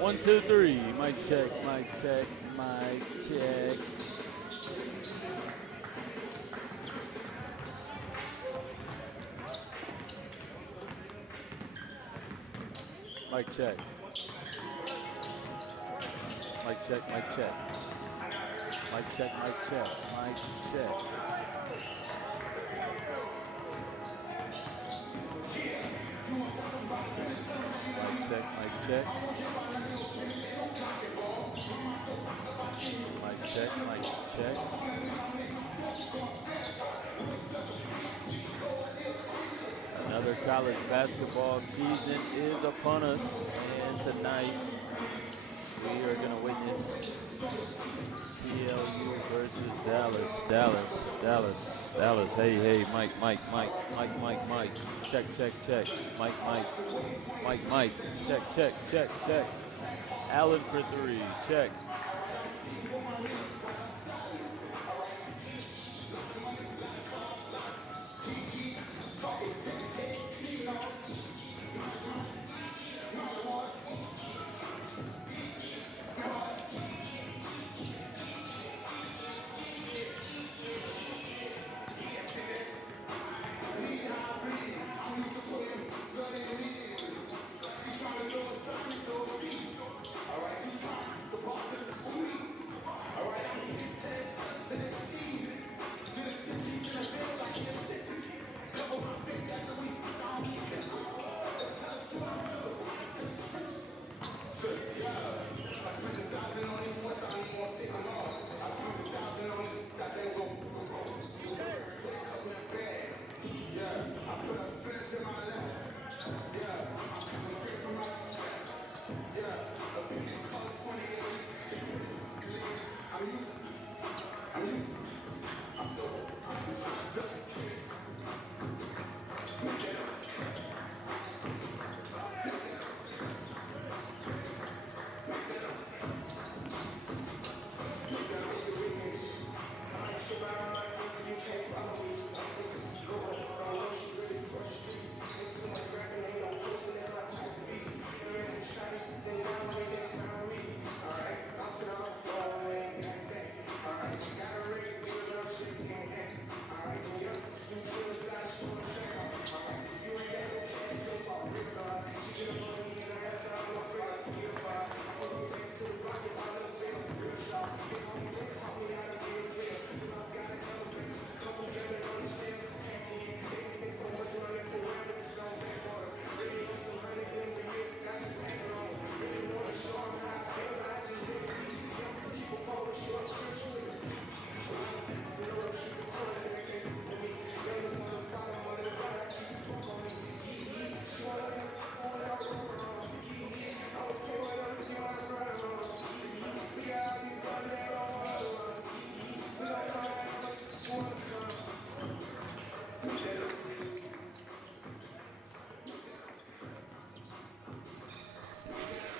1, 2, 3. Mic check, mic check, mic check. Mic check. Mic check, mic check. Mic check, mic check, mic check. Mic check, mic check. Mic check, mic check. Another college basketball season is upon us, and tonight we are going to witness TLU versus Dallas. Dallas. Hey, Mike. Check. Mike. Check. Allen for 3. Check.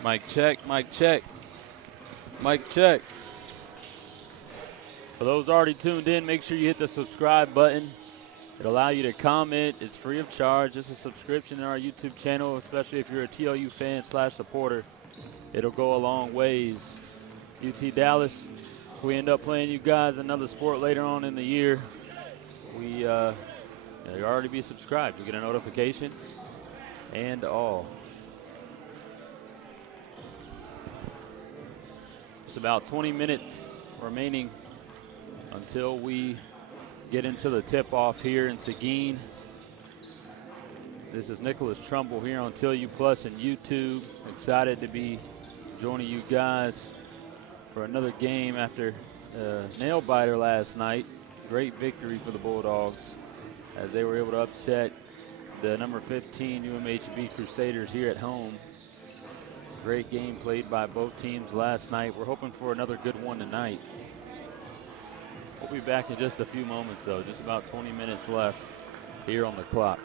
Mic check. For those already tuned in, make sure you hit the subscribe button. It'll allow you to comment. It's free of charge. It's a subscription to our YouTube channel, especially if you're a TLU fan / supporter. It'll go a long ways. UT Dallas, we end up playing you guys another sport later on in the year. You already be subscribed. You get a notification and all. It's about 20 minutes remaining until we get into the tip-off here in Seguin. This is Nicholas Trumbull here on TLU Plus and YouTube. Excited to be joining you guys for another game after a nail-biter last night. Great victory for the Bulldogs as they were able to upset the number 15 UMHB Crusaders here at home. Great game played by both teams last night. We're hoping for another good one tonight. We'll be back in just a few moments, though. Just about 20 minutes left here on the clock.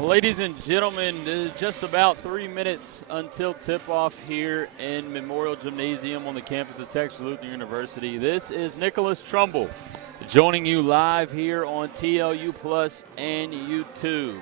Ladies and gentlemen, there's just about 3 minutes until tip-off here in Memorial Gymnasium on the campus of Texas Lutheran University. This is Nicholas Trumbull joining you live here on TLU Plus and YouTube.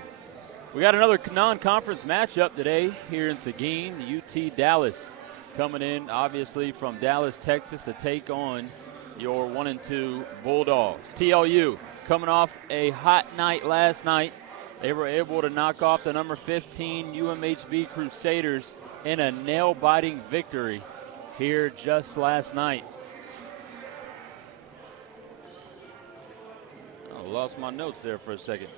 We got another non-conference matchup today here in Seguin. UT Dallas coming in, obviously, from Dallas, Texas, to take on your 1-2 Bulldogs. TLU coming off a hot night last night. They were able to knock off the number 15 UMHB Crusaders in a nail-biting victory here just last night. I lost my notes there for a second.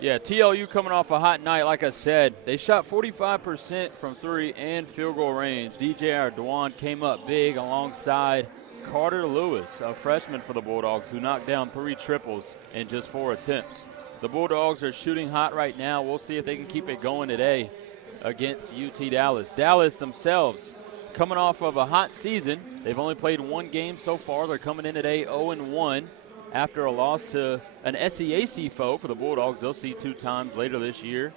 Yeah, TLU coming off a hot night, like I said. They shot 45% from three and field goal range. DJ Ardoin came up big alongside Carter Lewis, a freshman for the Bulldogs, who knocked down 3 triples in just 4 attempts. The Bulldogs are shooting hot right now. We'll see if they can keep it going today against UT Dallas. Dallas themselves coming off of a hot season. They've only played 1 game so far. They're coming in today 0-1 after a loss to an SEAC foe for the Bulldogs. They'll see 2 times later this year.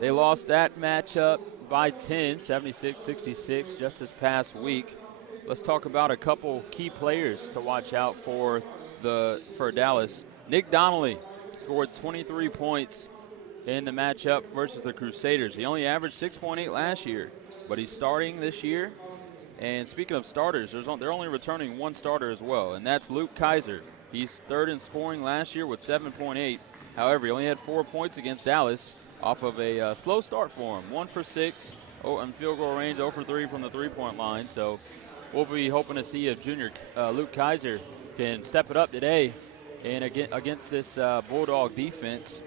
They lost that matchup by 10, 76-66, just this past week. Let's talk about a couple key players to watch out for Dallas. Nick Donnelly scored 23 points in the matchup versus the Crusaders. He only averaged 6.8 last year, but he's starting this year. And speaking of starters, they're only returning 1 starter as well, and that's Luke Kaiser. He's 3rd in scoring last year with 7.8. However, he only had 4 points against Dallas off of a slow start for him. 1 for 6 in field goal range, 0 for 3 from the three-point line. So we'll be hoping to see if junior Luke Kaiser can step it up today and against this Bulldog defense.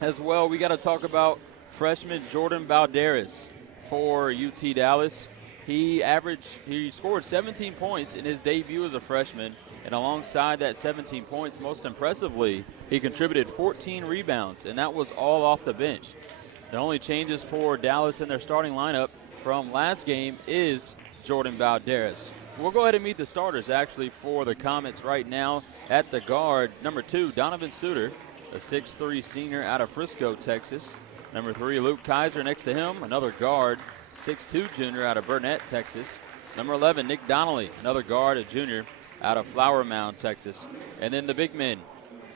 As well, we got to talk about freshman Jordan Balderas for UT Dallas. He scored 17 points in his debut as a freshman, and alongside that 17 points, most impressively, he contributed 14 rebounds, and that was all off the bench. The only changes for Dallas in their starting lineup from last game is Jordan Balderas. We'll go ahead and meet the starters, actually, for the Comets right now. At the guard, number 2, Donovan Suter, a 6'3 senior out of Frisco, Texas. Number 3, Luke Kaiser next to him, another guard, 6'2 junior out of Burnett, Texas. Number 11, Nick Donnelly, another guard, a junior out of Flower Mound, Texas. And then the big men,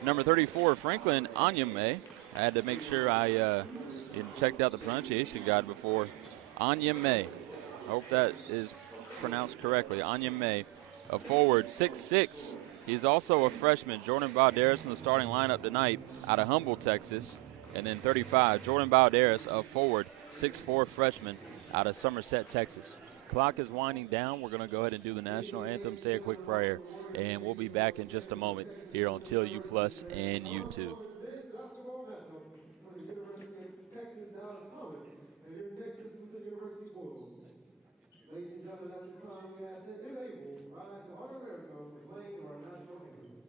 number 34, Franklin Anyame. I had to make sure I checked out the pronunciation guide before. Anyame. Hope that is pronounced correctly. Anyame, a forward, 6'6". He's also a freshman. Jordan Balderas in the starting lineup tonight out of Humble, Texas. And then 35, Jordan Balderas, a forward, 6'4 freshman out of Somerset, Texas. Clock is winding down. We're going to go ahead and do the national anthem, say a quick prayer, and we'll be back in just a moment here on TLU Plus and YouTube. Ladies and gentlemen, at this time, we ask that if able, rise to honor America with playing of our national anthem.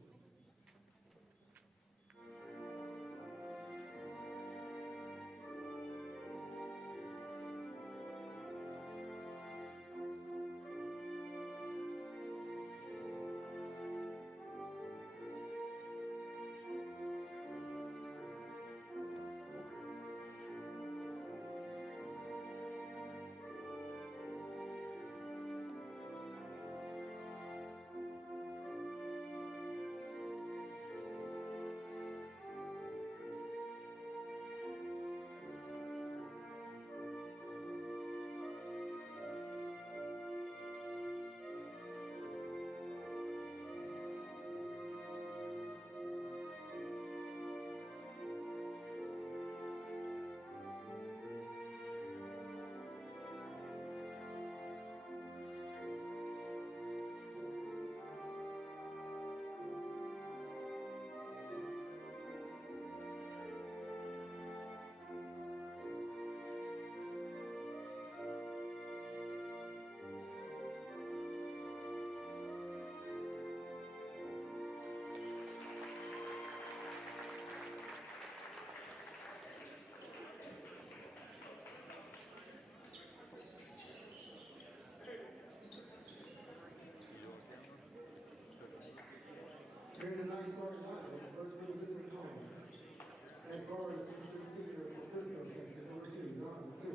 Here tonight's starting lineup, first for the visiting Comets. Guard, 6'3" senior for Frisco, Texas, number 2, John Sue.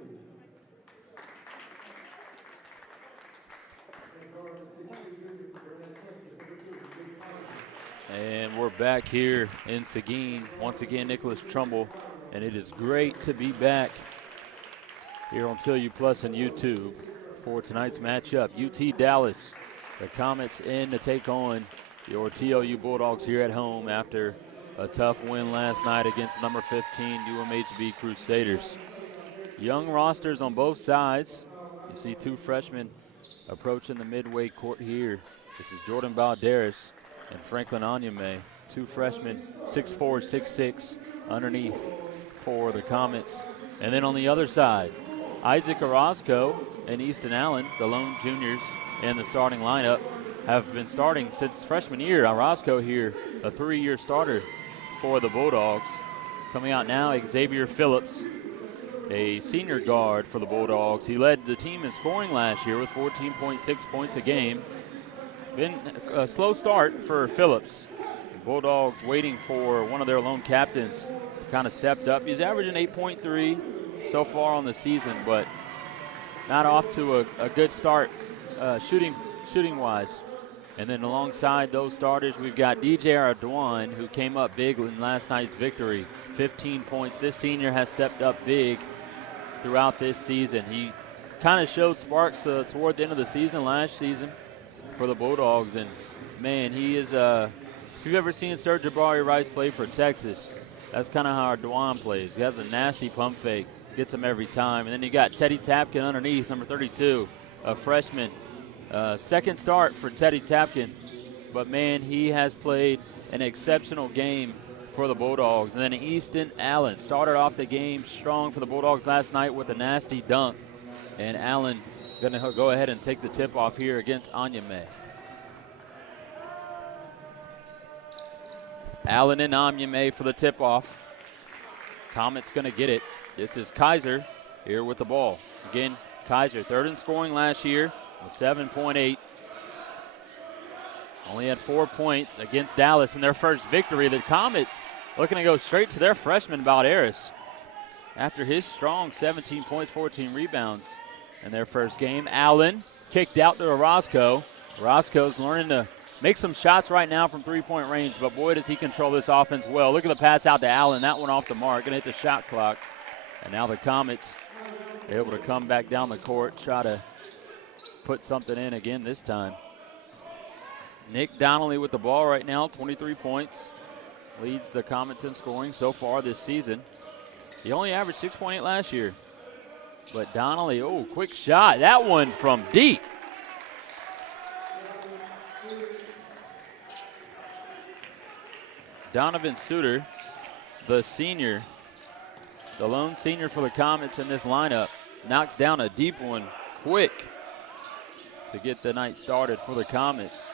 And guard, 6'2" junior for Burnett, Texas, number 2, Jake Collins. And we're back here in Seguin. Once again, Nicholas Trumbull, and it is great to be back here on TLU Plus and YouTube for tonight's matchup. UT Dallas, the Comets in to take on your TLU Bulldogs here at home after a tough win last night against number 15 UMHB Crusaders. Young rosters on both sides. You see two freshmen approaching the midway court here. This is Jordan Balderas and Franklin Anyame. Two freshmen, 6'4", 6'6", underneath for the Comets. And then on the other side, Isaac Orozco and Easton Allen, the lone juniors in the starting lineup, have been starting since freshman year. Orozco here, a 3-year starter for the Bulldogs. Coming out now, Xavier Phillips, a senior guard for the Bulldogs. He led the team in scoring last year with 14.6 points a game. Been a slow start for Phillips. The Bulldogs waiting for one of their lone captains to kind of stepped up. He's averaging 8.3 so far on the season, but not off to a good start shooting-wise. And then alongside those starters, we've got DJ Ardoin, who came up big in last night's victory, 15 points. This senior has stepped up big throughout this season. He kind of showed sparks toward the end of the season last season for the Bulldogs. And, man, he is if you've ever seen Sir Jabari Rice play for Texas, that's kind of how Ardoin plays. He has a nasty pump fake, gets him every time. And then you got Teddy Tapkin underneath, number 32, a freshman. Second start for Teddy Tapkin, but, man, he has played an exceptional game for the Bulldogs. And then Easton Allen started off the game strong for the Bulldogs last night with a nasty dunk. And Allen going to go ahead and take the tip-off here against Anyame. Allen and Anyame for the tip-off. Comets going to get it. This is Kaiser here with the ball. Again, Kaiser, third in scoring last year with 7.8. Only had 4 points against Dallas in their first victory. The Comets looking to go straight to their freshman, Balderas, after his strong 17 points, 14 rebounds in their first game. Allen kicked out to Orozco. Orozco's learning to make some shots right now from three-point range, but, boy, does he control this offense well. Look at the pass out to Allen. That one off the mark, going to hit the shot clock. And now the Comets able to come back down the court, try to put something in again this time. Nick Donnelly with the ball right now, 23 points. Leads the Comets in scoring so far this season. He only averaged 6.8 last year. But Donnelly, oh, quick shot. That one from deep. Donovan Suter, the senior, the lone senior for the Comets in this lineup, knocks down a deep one quick to get the night started for the Comets.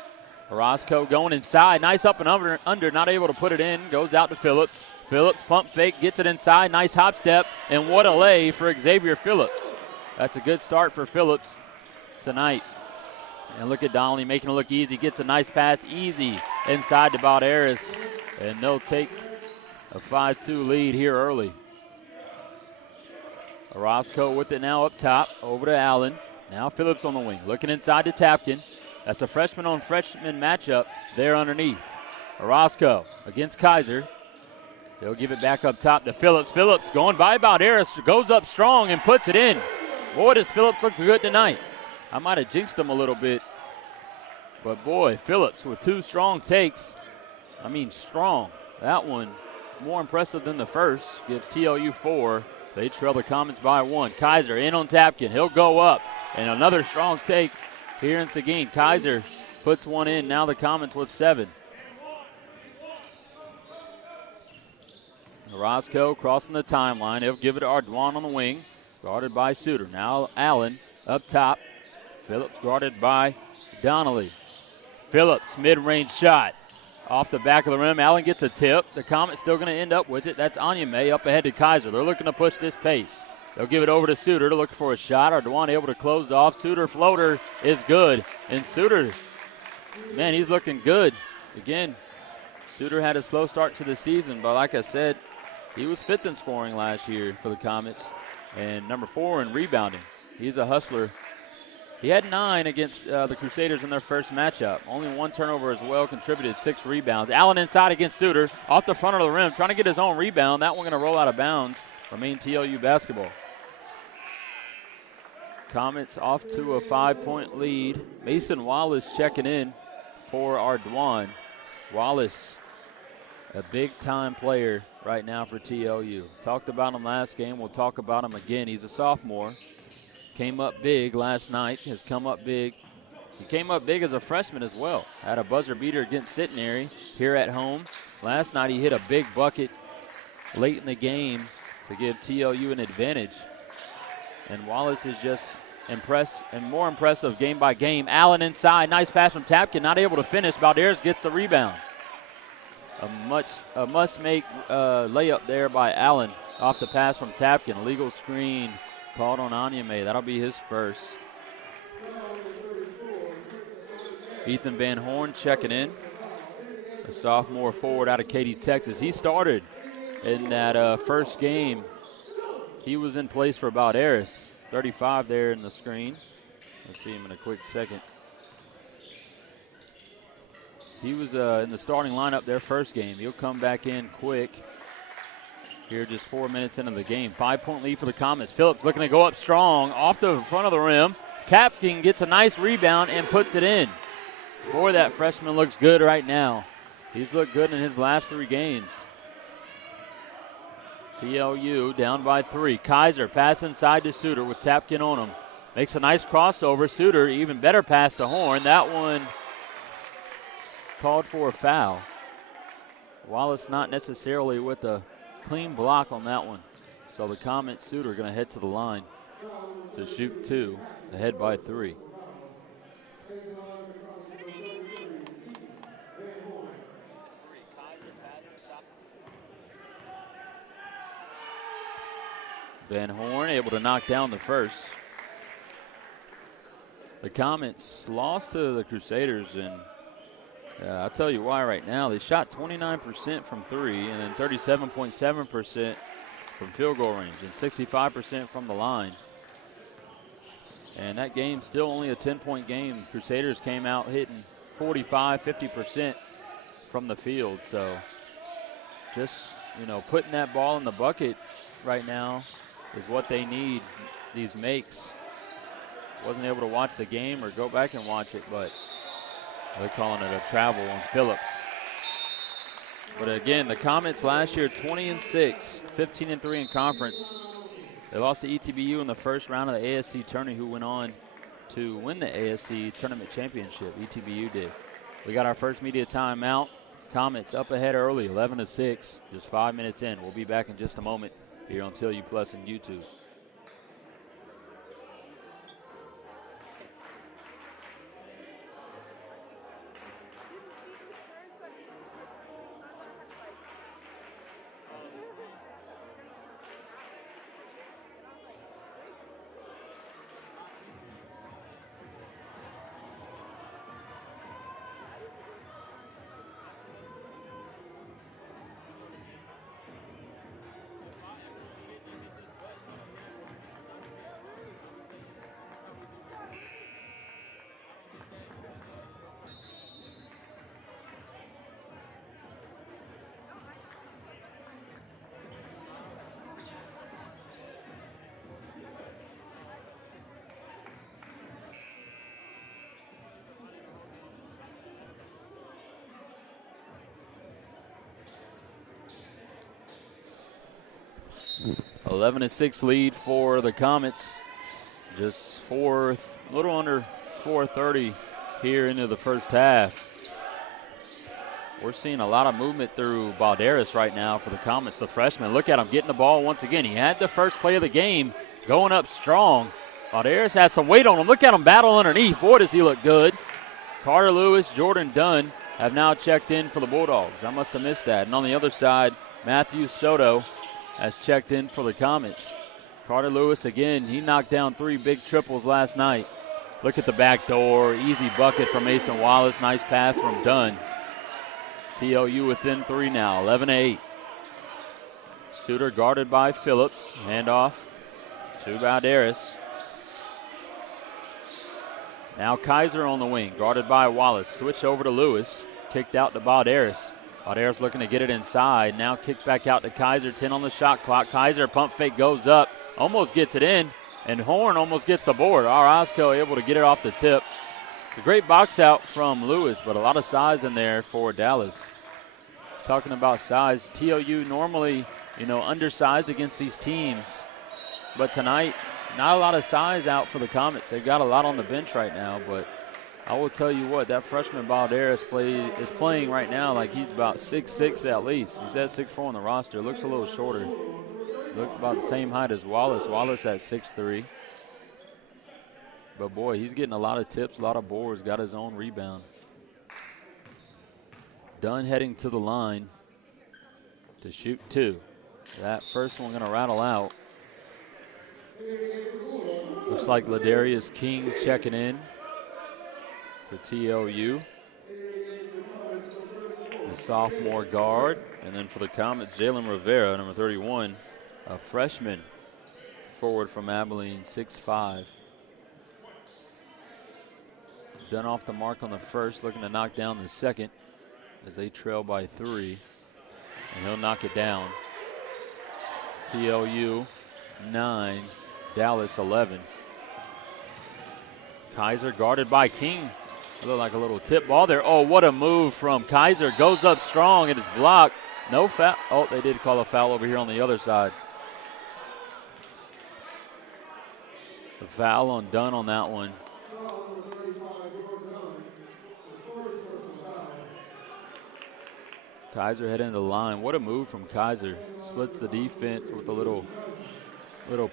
Orozco going inside. Nice up and under, not able to put it in. Goes out to Phillips. Phillips pump fake, gets it inside. Nice hop step, and what a lay for Xavier Phillips. That's a good start for Phillips tonight. And look at Donnelly making it look easy. Gets a nice pass easy inside to Balderas. And they'll take a 5-2 lead here early. Orozco with it now up top, over to Allen. Now Phillips on the wing, looking inside to Tapkin. That's a freshman-on-freshman matchup there underneath. Orozco against Kaiser. They'll give it back up top to Phillips. Phillips going by Balderas, goes up strong and puts it in. Boy, does Phillips look good tonight. I might have jinxed him a little bit. But, boy, Phillips with two strong takes. I mean, strong. That one more impressive than the first. Gives TLU 4. They trail the Comets by 1. Kaiser in on Tapkin. He'll go up. And another strong take here in Seguin. Kaiser puts one in. Now the Comets with 7. Orozco crossing the timeline. He'll give it to Ardoin on the wing. Guarded by Suter. Now Allen up top. Phillips guarded by Donnelly. Phillips, mid-range shot. Off the back of the rim. Allen gets a tip. The Comets still going to end up with it. That's Anyame up ahead to Kaiser. They're looking to push this pace. They'll give it over to Suter to look for a shot. Ardoin able to close off. Suter floater is good. And Suter, man, he's looking good. Again, Suter had a slow start to the season, but like I said, He was 5th in scoring last year for the Comets and number 4 in rebounding. He's a hustler. He had 9 against the Crusaders in their first matchup. Only 1 turnover as well, contributed 6 rebounds. Allen inside against Suter, off the front of the rim, trying to get his own rebound. That one going to roll out of bounds. Remain TLU basketball. Comets off to a 5-point lead. Mason Wallace checking in for Ardoin. Wallace, a big-time player right now for TLU. Talked about him last game. We'll talk about him again. He's a sophomore. Came up big last night, has come up big. He came up big as a freshman as well. Had a buzzer beater against Centenary here at home. Last night he hit a big bucket late in the game to give TLU an advantage. And Wallace is just impressed and more impressive game by game. Allen inside, nice pass from Tapkin, not able to finish. Balderas gets the rebound. A must-make layup there by Allen off the pass from Tapkin. Legal screen called on Anyame. That'll be his first. Ethan Van Horn checking in. A sophomore forward out of Katy, Texas. He started in that first game. He was in place for Balderas. 35 there in the screen. We'll see him in a quick second. He was in the starting lineup their first game. He'll come back in quick here just 4 minutes into the game. 5-point lead for the Comets. Phillips looking to go up strong off the front of the rim. Tapkin gets a nice rebound and puts it in. Boy, that freshman looks good right now. He's looked good in his last 3 games. TLU down by 3. Kaiser pass inside to Suter with Tapkin on him. Makes a nice crossover. Suter, even better pass to Horn. That one called for a foul. Wallace not necessarily with a clean block on that one. So the Comets Suter going to head to the line to shoot 2, ahead by 3. Van Horn able to knock down the first. The Comets lost to the Crusaders, and I'll tell you why right now. They shot 29% from 3 and then 37.7% from field goal range and 65% from the line. And that game's still only a 10-point game. Crusaders came out hitting 45, 50% from the field. So just, putting that ball in the bucket right now is what they need, these makes. Wasn't able to watch the game or go back and watch it, but they're calling it a travel on Phillips. But again, the Comets last year 20-6, 15-3 in conference. They lost to ETBU in the first round of the ASC tourney, who went on to win the ASC tournament championship. ETBU did. We got our first media timeout. Comets up ahead early, 11-6, just 5 minutes in. We'll be back in just a moment here on TLU Plus and YouTube. A 11-6 lead for the Comets. Just little under 4:30 here into the first half. We're seeing a lot of movement through Balderas right now for the Comets, the freshman. Look at him getting the ball once again. He had the first play of the game, going up strong. Balderas has some weight on him. Look at him battle underneath. Boy, does he look good. Carter Lewis, Jordan Dunn have now checked in for the Bulldogs. I must have missed that. And on the other side, Matthew Soto has checked in for the Comets. Carter Lewis, again, he knocked down 3 big triples last night. Look at the back door. Easy bucket from Mason Wallace. Nice pass from Dunn. TLU within 3 now, 11-8. Suter guarded by Phillips. Handoff to Valderas. Now Kaiser on the wing, guarded by Wallace. Switch over to Lewis. Kicked out to Balderas. Balderas looking to get it inside. Now kicked back out to Kaiser. 10 on the shot clock. Kaiser pump fake goes up. Almost gets it in. And Horn almost gets the board. Orozco able to get it off the tip. It's a great box out from Lewis, but a lot of size in there for Dallas. Talking about size, TLU normally, undersized against these teams. But tonight, not a lot of size out for the Comets. They've got a lot on the bench right now, but I will tell you what, that freshman Balderas is playing right now like he's about 6'6" at least. He's at 6'4" on the roster. Looks a little shorter. Looks about the same height as Wallace. Wallace at 6'3". But boy, he's getting a lot of tips, a lot of boards, got his own rebound. Dunn heading to the line to shoot 2. That first one gonna rattle out. Looks like Ladarius King checking in for TLU. The sophomore guard. And then for the Comets, Jalen Rivera, number 31, a freshman forward from Abilene, 6'5". Done off the mark on the first, looking to knock down the second as they trail by 3. And he'll knock it down. TLU 9, Dallas 11. Kaiser guarded by King. Looked like a little tip ball there. Oh, what a move from Kaiser. Goes up strong. It is blocked. No foul. Oh, they did call a foul over here on the other side. The foul on Dunn on that one. Kaiser heading to the line. What a move from Kaiser. Splits the defense with a little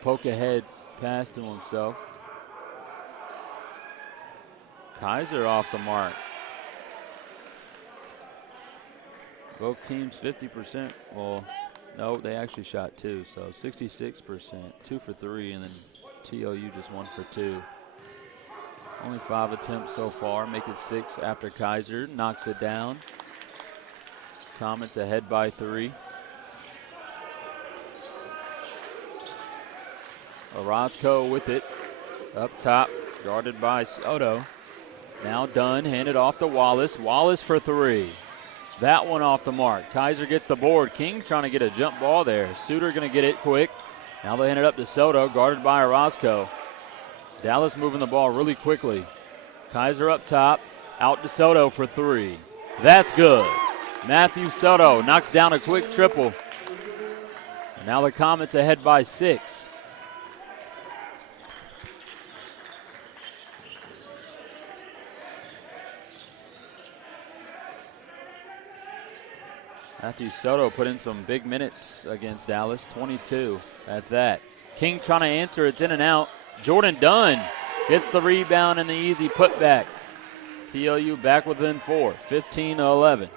poke ahead pass to himself. Kaiser off the mark. Both teams 50%. Well, no, they actually shot 2, so 66%. 2 for 3, and then TLU just 1 for 2. Only 5 attempts so far. Make it 6 after Kaiser knocks it down. Comets ahead by 3. Orozco with it. Up top, guarded by Soto. Now Dunn, handed off to Wallace. Wallace for 3. That one off the mark. Kaiser gets the board. King trying to get a jump ball there. Suter going to get it quick. Now they hand it up to Soto, guarded by Orozco. Dallas moving the ball really quickly. Kaiser up top, out to Soto for 3. That's good. Matthew Soto knocks down a quick triple. And now the Comets ahead by 6. Matthew Soto put in some big minutes against Dallas, 22 at that. King trying to answer, it's in and out. Jordan Dunn gets the rebound and the easy putback. TLU back within 4, 15-11.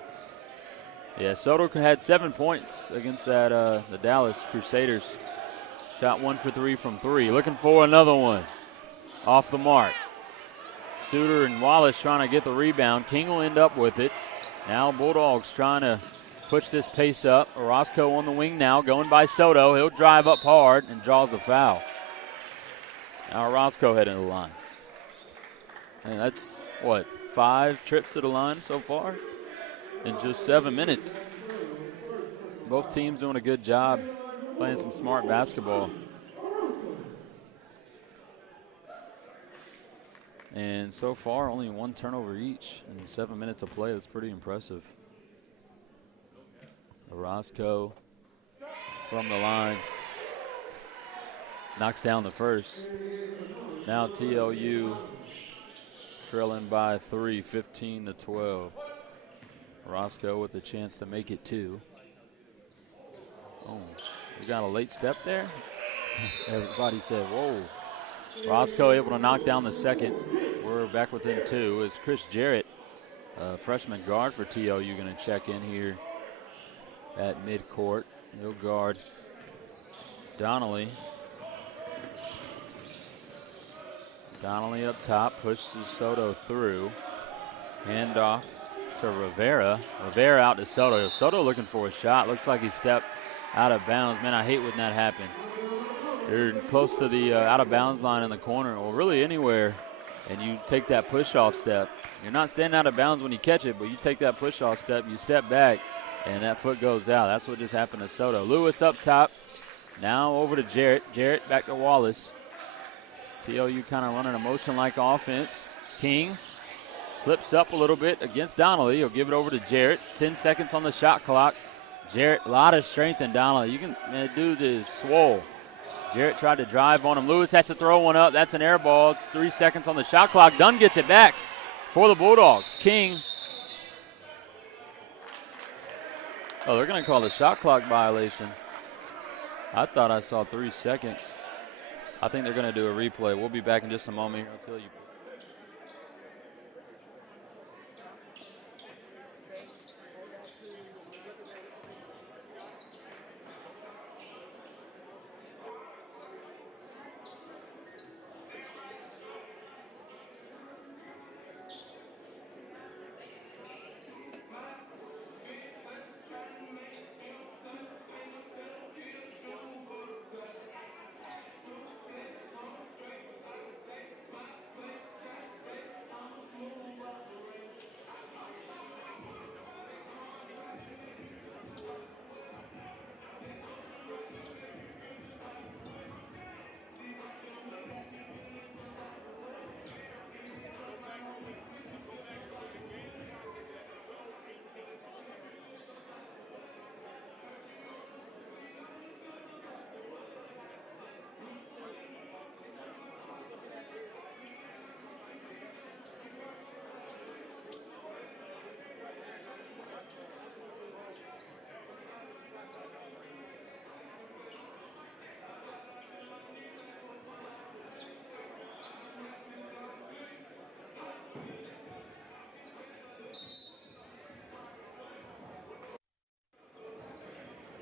Yeah, Soto had 7 points against that the Dallas Crusaders. Shot 1 for 3 from 3. Looking for another one. Off the mark. Suter and Wallace trying to get the rebound. King will end up with it. Now Bulldogs trying to push this pace up. Orozco on the wing now, going by Soto. He'll drive up hard and draws a foul. Now Orozco heading to the line. And that's, 5 trips to the line so far in just 7 minutes. Both teams doing a good job playing some smart basketball. And so far, only 1 turnover each in 7 minutes of play. That's pretty impressive. Orozco from the line. Knocks down the first. Now TLU trailing by 3, 15-12. Orozco with a chance to make it 2. Oh, we got a late step there? Everybody said, whoa. Orozco able to knock down the second. We're back within 2. Is Chris Jarrett, freshman guard for TLU, going to check in here at midcourt. He'll guard Donnelly. Donnelly up top, pushes Soto through. Handoff to Rivera. Rivera out to Soto. Soto looking for a shot. Looks like he stepped out of bounds. Man, I hate when that happens. You're close to the out of bounds line in the corner, or really anywhere, and you take that push-off step. You're not standing out of bounds when you catch it, but you take that push-off step, you step back, and that foot goes out. That's what just happened to Soto. Lewis up top. Now over to Jarrett. Jarrett back to Wallace. TLU kind of running a motion-like offense. King slips up a little bit against Donnelly. He'll give it over to Jarrett. 10 seconds on the shot clock. Jarrett, a lot of strength in Donnelly. You can, man, dude is swole. Jarrett tried to drive on him. Lewis has to throw one up. That's an air ball. 3 seconds on the shot clock. Dunn gets it back for the Bulldogs. King. Oh, they're going to call the shot clock violation. I thought I saw 3 seconds. I think they're going to do a replay. We'll be back in just a moment here until you.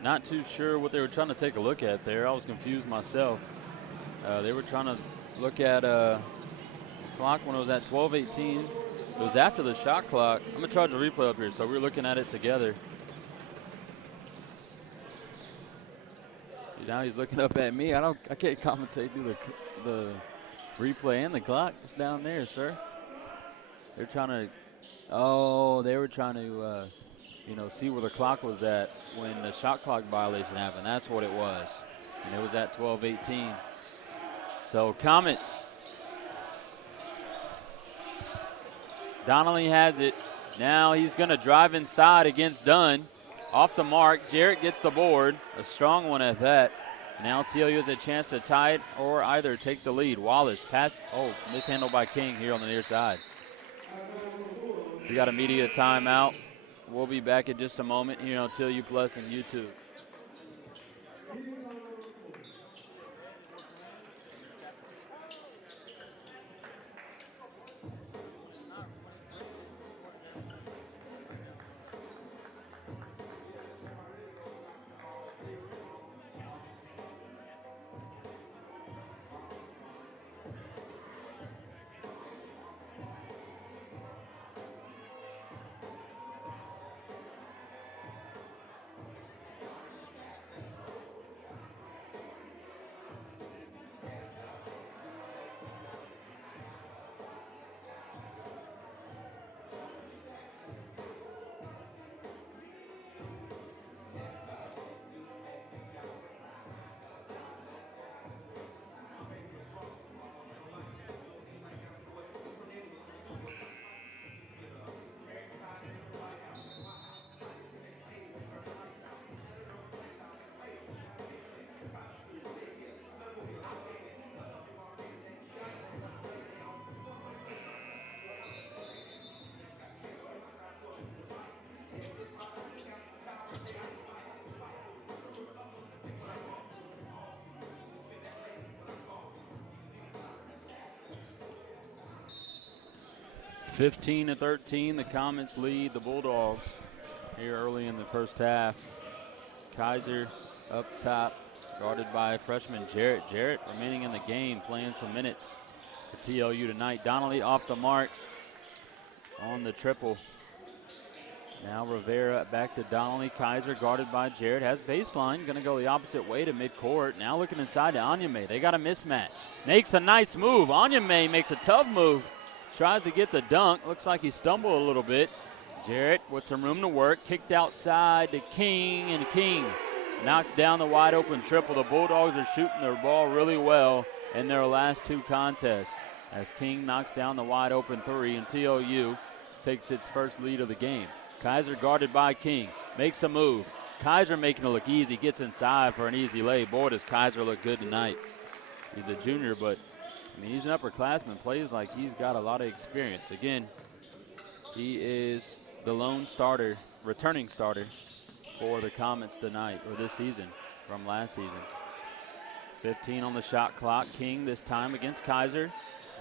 Not too sure what they were trying to take a look at there. I was confused myself. They were trying to look at clock when it was at 12:18. It was after the shot clock. I'm going to charge a replay up here, so we're looking at it together. Now he's looking up at me. I can't commentate through the replay and the clock. It's down there, sir. They're trying to, they were trying to, see where the clock was at when the shot clock violation happened. That's what it was. And it was at 12:18. So Comets. Donnelly has it. Now he's going to drive inside against Dunn. Off the mark. Jarrett gets the board. A strong one at that. Now TLU has a chance to tie it or either take the lead. Wallace pass. Oh, mishandled by King here on the near side. We got a media timeout. We'll be back in just a moment here on TLU Plus and YouTube. 15-13, the Comets lead the Bulldogs here early in the first half. Kaiser up top, guarded by freshman Jarrett. Jarrett remaining in the game, playing some minutes for TLU tonight. Donnelly off the mark on the triple. Now Rivera back to Donnelly. Kaiser guarded by Jarrett. Has baseline. Going to go the opposite way to midcourt. Now looking inside to Anyame. They got a mismatch. Makes a nice move. Anyame makes a tough move. Tries to get the dunk. Looks like he stumbled a little bit. Jarrett with some room to work. Kicked outside to King, and King knocks down the wide open triple. The Bulldogs are shooting their ball really well in their last two contests as King knocks down the wide open three, and TLU takes its first lead of the game. Kaiser guarded by King, makes a move. Kaiser making it look easy, gets inside for an easy lay. Boy, does Kaiser look good tonight. He's a junior, but I mean, he's an upperclassman, plays like he's got a lot of experience. Again, he is the lone starter, returning starter for the Comets tonight, or this season, from last season. 15 on the shot clock. King this time against Kaiser.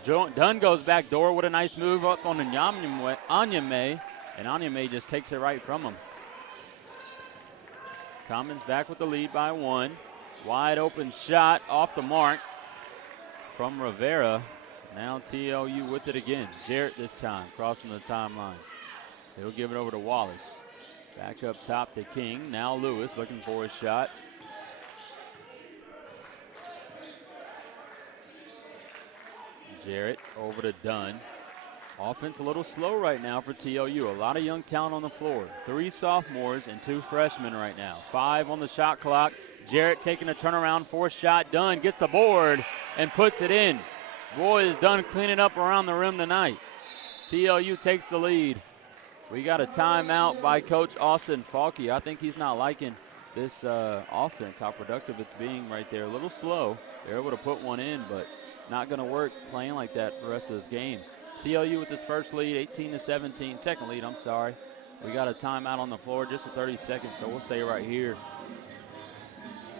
Dunn goes back door. What a nice move up on Anyame. And Anyame just takes it right from him. Commons back with the lead by 1. Wide open shot off the mark from Rivera. Now TLU with it again. Jarrett this time crossing the timeline. He'll give it over to Wallace. Back up top to King. Now Lewis looking for his shot. Jarrett over to Dunn. Offense a little slow right now for TLU. A lot of young talent on the floor. 3 sophomores and 2 freshmen right now. 5 on the shot clock. Jarrett taking a turnaround, 4th shot. Dunn gets the board and puts it in. Boy, is Dunn cleaning up around the rim tonight. TLU takes the lead. We got a timeout by Coach Austin Falke. I think he's not liking this offense, how productive it's being right there. A little slow. They're able to put one in, but not going to work playing like that for the rest of this game. TLU with its first lead, 18-17, second lead, I'm sorry. We got a timeout on the floor, just 30 seconds, so we'll stay right here.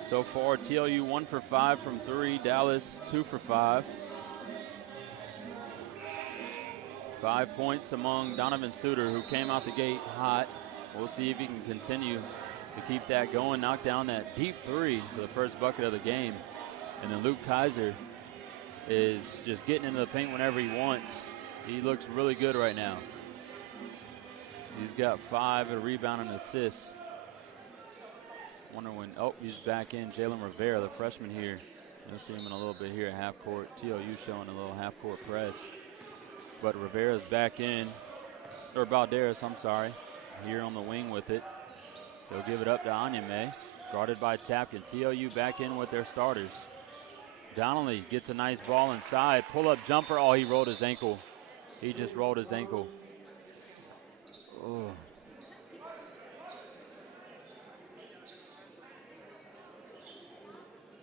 So far, TLU 1 for 5 from 3, Dallas 2 for 5. 5 points among Donovan Suter, who came out the gate hot. We'll see if he can continue to keep that going, knock down that deep 3 for the first bucket of the game. And then Luke Kaiser is just getting into the paint whenever he wants. He looks really good right now. He's got 5, a rebound and assist. Wonder when, oh, he's back in. Jalen Rivera, the freshman here. You'll see him in a little bit here at half court. TLU showing a little half court press. But Rivera's back in, or Balderas, I'm sorry, here on the wing with it. They'll give it up to Anyame, guarded by Tapkin. TLU back in with their starters. Donnelly gets a nice ball inside. Pull-up jumper. Oh, he rolled his ankle. He just rolled his ankle. Oh.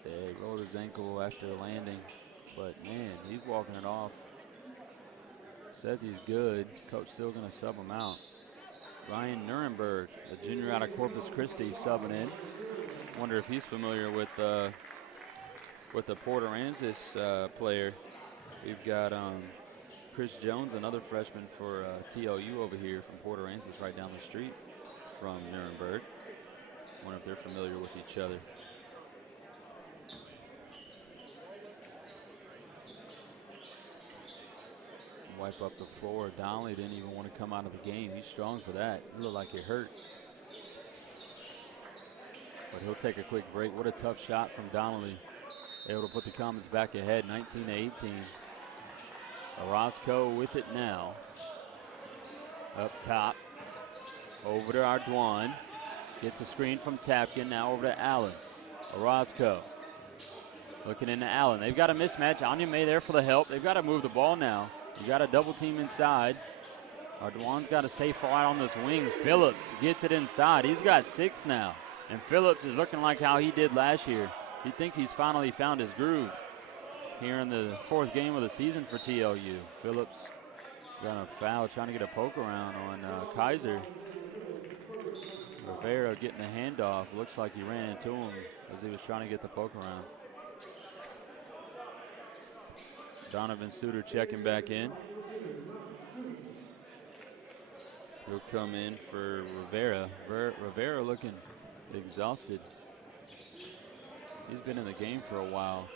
Yeah, he rolled his ankle after landing. But, man, he's walking it off. Says he's good. Coach still going to sub him out. Ryan Nuremberg, the junior out of Corpus Christi, subbing in. Wonder if he's familiar with the Port Aransas player. We've got Chris Jones, another freshman for TLU over here from Port Aransas, right down the street from Nuremberg. Wonder if they're familiar with each other. Wipe up the floor. Donnelly didn't even want to come out of the game. He's strong for that. It looked like it hurt. But he'll take a quick break. What a tough shot from Donnelly. Able to put the Comets back ahead, 19-18. Orozco with it now. Up top. Over to Ardoin. Gets a screen from Tapkin. Now over to Allen. Orozco. Looking into Allen. They've got a mismatch. Anyame there for the help. They've got to move the ball now. You got a double team inside. Ardoin's got to stay far out on this wing. Phillips gets it inside. He's got 6 now. And Phillips is looking like how he did last year. You think he's finally found his groove here in the 4th game of the season for TLU. Phillips got a foul, trying to get a poke around on Kaiser. Rivera getting the handoff. Looks like he ran into him as he was trying to get the poke around. Donovan Suter checking back in. He'll come in for Rivera. Rivera looking exhausted. He's been in the game for a while.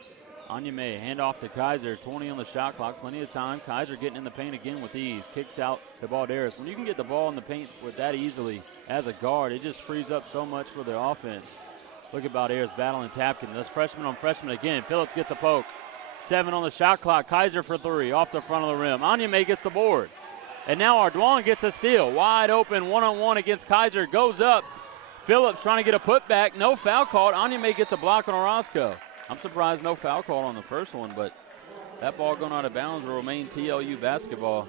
Anyame, hand off to Kaiser, 20 on the shot clock, plenty of time. Kaiser getting in the paint again with ease, kicks out to Balderas. When you can get the ball in the paint with that easily as a guard, it just frees up so much for the offense. Look at Balderas battling Tapkin. That's freshman on freshman again. Phillips gets a poke. 7 on the shot clock. Kaiser for 3 off the front of the rim. Anyame gets the board. And now Ardoin gets a steal. Wide open, one-on-one against Kaiser. Goes up. Phillips trying to get a putback. No foul called. Anyame gets a block on Orozco. I'm surprised no foul called on the first one, but that ball going out of bounds will remain TLU basketball.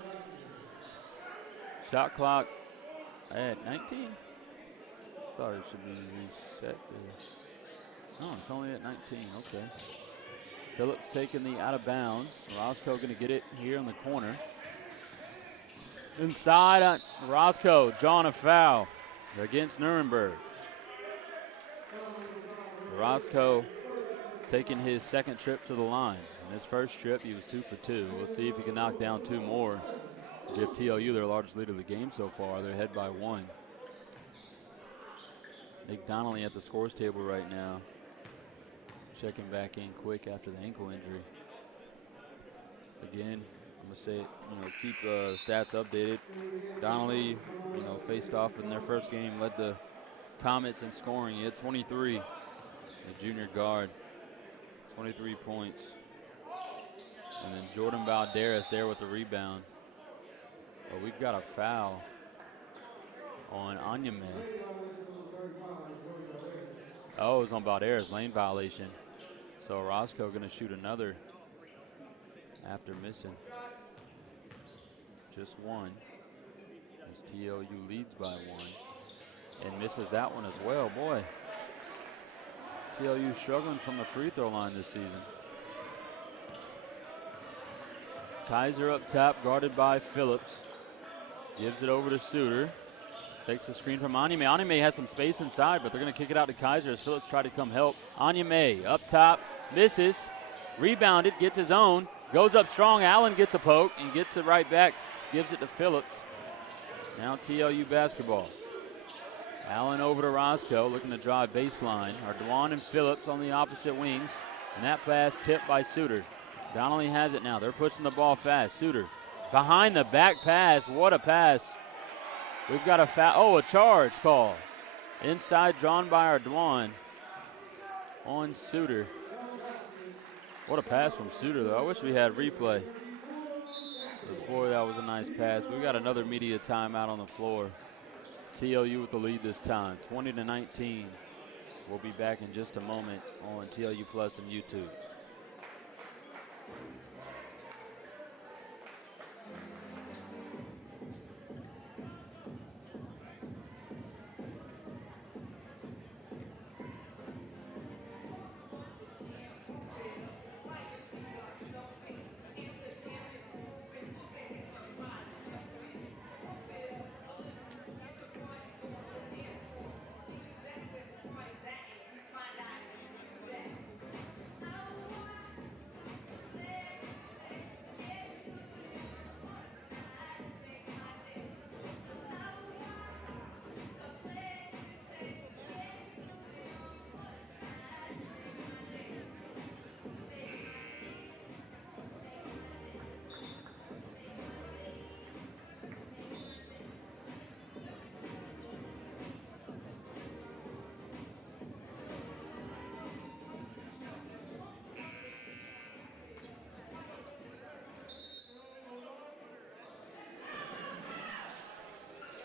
Shot clock at 19. Thought it should be reset there. No, it's only at 19. Okay. Phillips taking the out of bounds. Orozco going to get it here in the corner. Inside, Orozco drawing a foul against Nuremberg. Orozco taking his second trip to the line. In his first trip, he was 2 for 2. Let's see if he can knock down 2 more. Give TLU their largest lead of the game so far. They're ahead by 1. Nick Donnelly at the scores table right now. Checking back in quick after the ankle injury. Again, I'm going to say, keep stats updated. Donnelly, faced off in their first game, led the Comets in scoring. He had 23, the junior guard. 23 points. And then Jordan Balderas there with the rebound. But we've got a foul on Anyame. Oh, it was on Balderas, lane violation. So Orozco going to shoot another after missing. Just 1. As TLU leads by 1. And misses that one as well. Boy, TLU struggling from the free throw line this season. Kaiser up top, guarded by Phillips. Gives it over to Suter. Takes the screen from Anyame. Anyame has some space inside, but they're going to kick it out to Kaiser as Phillips tried to come help. Anyame up top, misses. Rebounded, gets his own. Goes up strong. Allen gets a poke and gets it right back. Gives it to Phillips. Now TLU basketball. Allen over to Roscoe, looking to drive baseline. Ardoin and Phillips on the opposite wings. And that pass tipped by Suter. Donnelly has it now. They're pushing the ball fast. Suter behind the back pass. What a pass. We've got a foul. Oh, a charge call. Inside drawn by Ardoin on Suter. What a pass from Suter, though. I wish we had replay. Boy, that was a nice pass. We got another media timeout on the floor. TLU with the lead this time, 20-19. We'll be back in just a moment on TLU Plus and YouTube.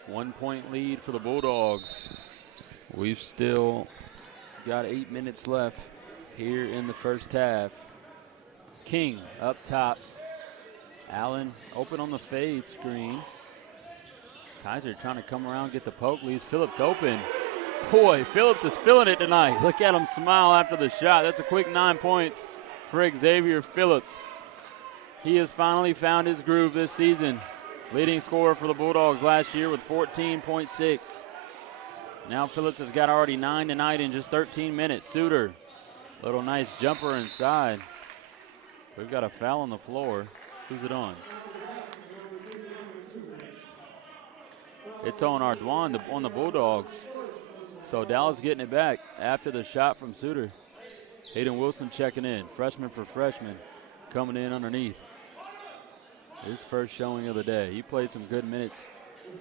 One-point lead for the Bulldogs. We've still got 8 minutes left here in the first half. King up top. Allen open on the fade screen. Kaiser trying to come around, get the poke, leaves Phillips open. Boy, Phillips is feeling it tonight. Look at him smile after the shot. That's a quick 9 points for Xavier Phillips. He has finally found his groove this season. Leading scorer for the Bulldogs last year with 14.6. Now Phillips has got already 9 tonight in just 13 minutes. Suter, little nice jumper inside. We've got a foul on the floor. Who's it on? It's on Ardoin on the Bulldogs. So Dallas getting it back after the shot from Suter. Hayden Wilson checking in. Freshman for freshman coming in underneath. His first showing of the day. He played some good minutes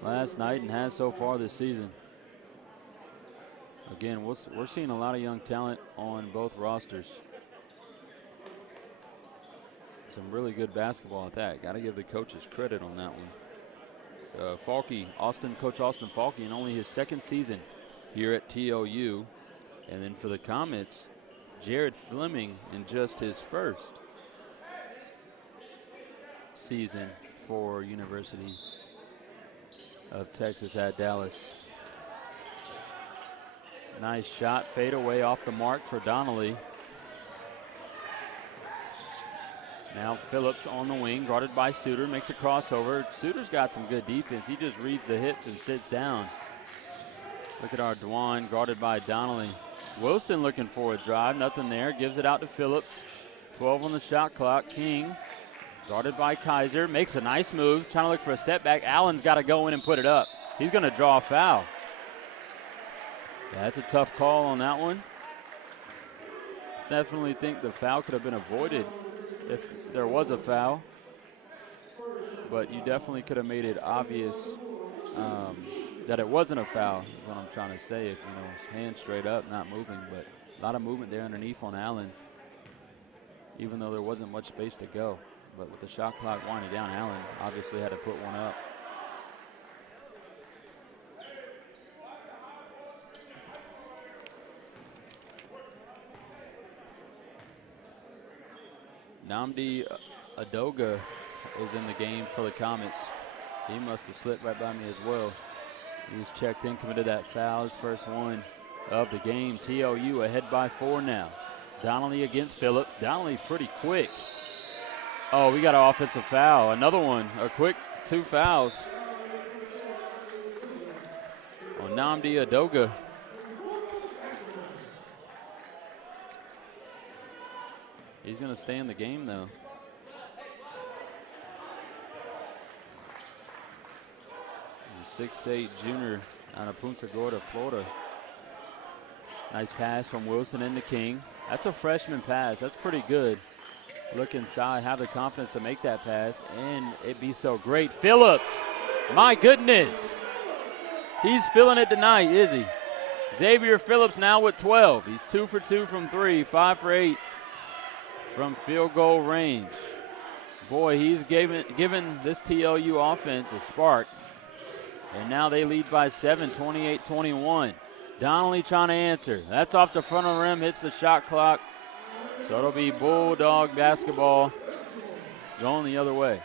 last night and has so far this season. Again, we're seeing a lot of young talent on both rosters. Some really good basketball at that. Got to give the coaches credit on that one. Coach Austin Falke, in only his second season here at TLU. And then for the Comets, Jared Fleming in just his first season for University of Texas at Dallas. Nice shot, fade away off the mark for Donnelly. Now Phillips on the wing, guarded by Suter, makes a crossover. Suter's got some good defense. He just reads the hips and sits down. Look at our Dwan, guarded by Donnelly. Wilson looking for a drive, nothing there, gives it out to Phillips. 12 on the shot clock. King, guarded by Kaiser, makes a nice move, trying to look for a step back. Allen's got to go in and put it up. He's going to draw a foul. Yeah, that's a tough call on that one. Definitely think the foul could have been avoided if there was a foul. But you definitely could have made it obvious that it wasn't a foul, is what I'm trying to say. If, his hand straight up, not moving. But a lot of movement there underneath on Allen, even though there wasn't much space to go. But with the shot clock winding down, Allen obviously had to put one up. Nnamdi Adoga is in the game for the Comets. He must have slipped right by me as well. He's checked in, committed that foul, his first one of the game. TLU ahead by 4 now. Donnelly against Phillips. Donnelly pretty quick. Oh, we got an offensive foul. Another one, a quick 2 fouls on Nnamdi Adoga. He's going to stay in the game, though. The 6'8" junior out of Punta Gorda, Florida. Nice pass from Wilson into King. That's a freshman pass. That's pretty good. Look inside, have the confidence to make that pass, and it be so great. Phillips, my goodness. He's feeling it tonight, is he? Xavier Phillips now with 12. He's 2 for 2 from 3, 5 for 8. From field goal range. Boy, he's given this TLU offense a spark. And now they lead by 7, 28-21. Donnelly trying to answer. That's off the front of the rim, hits the shot clock. So it'll be Bulldog basketball going the other way.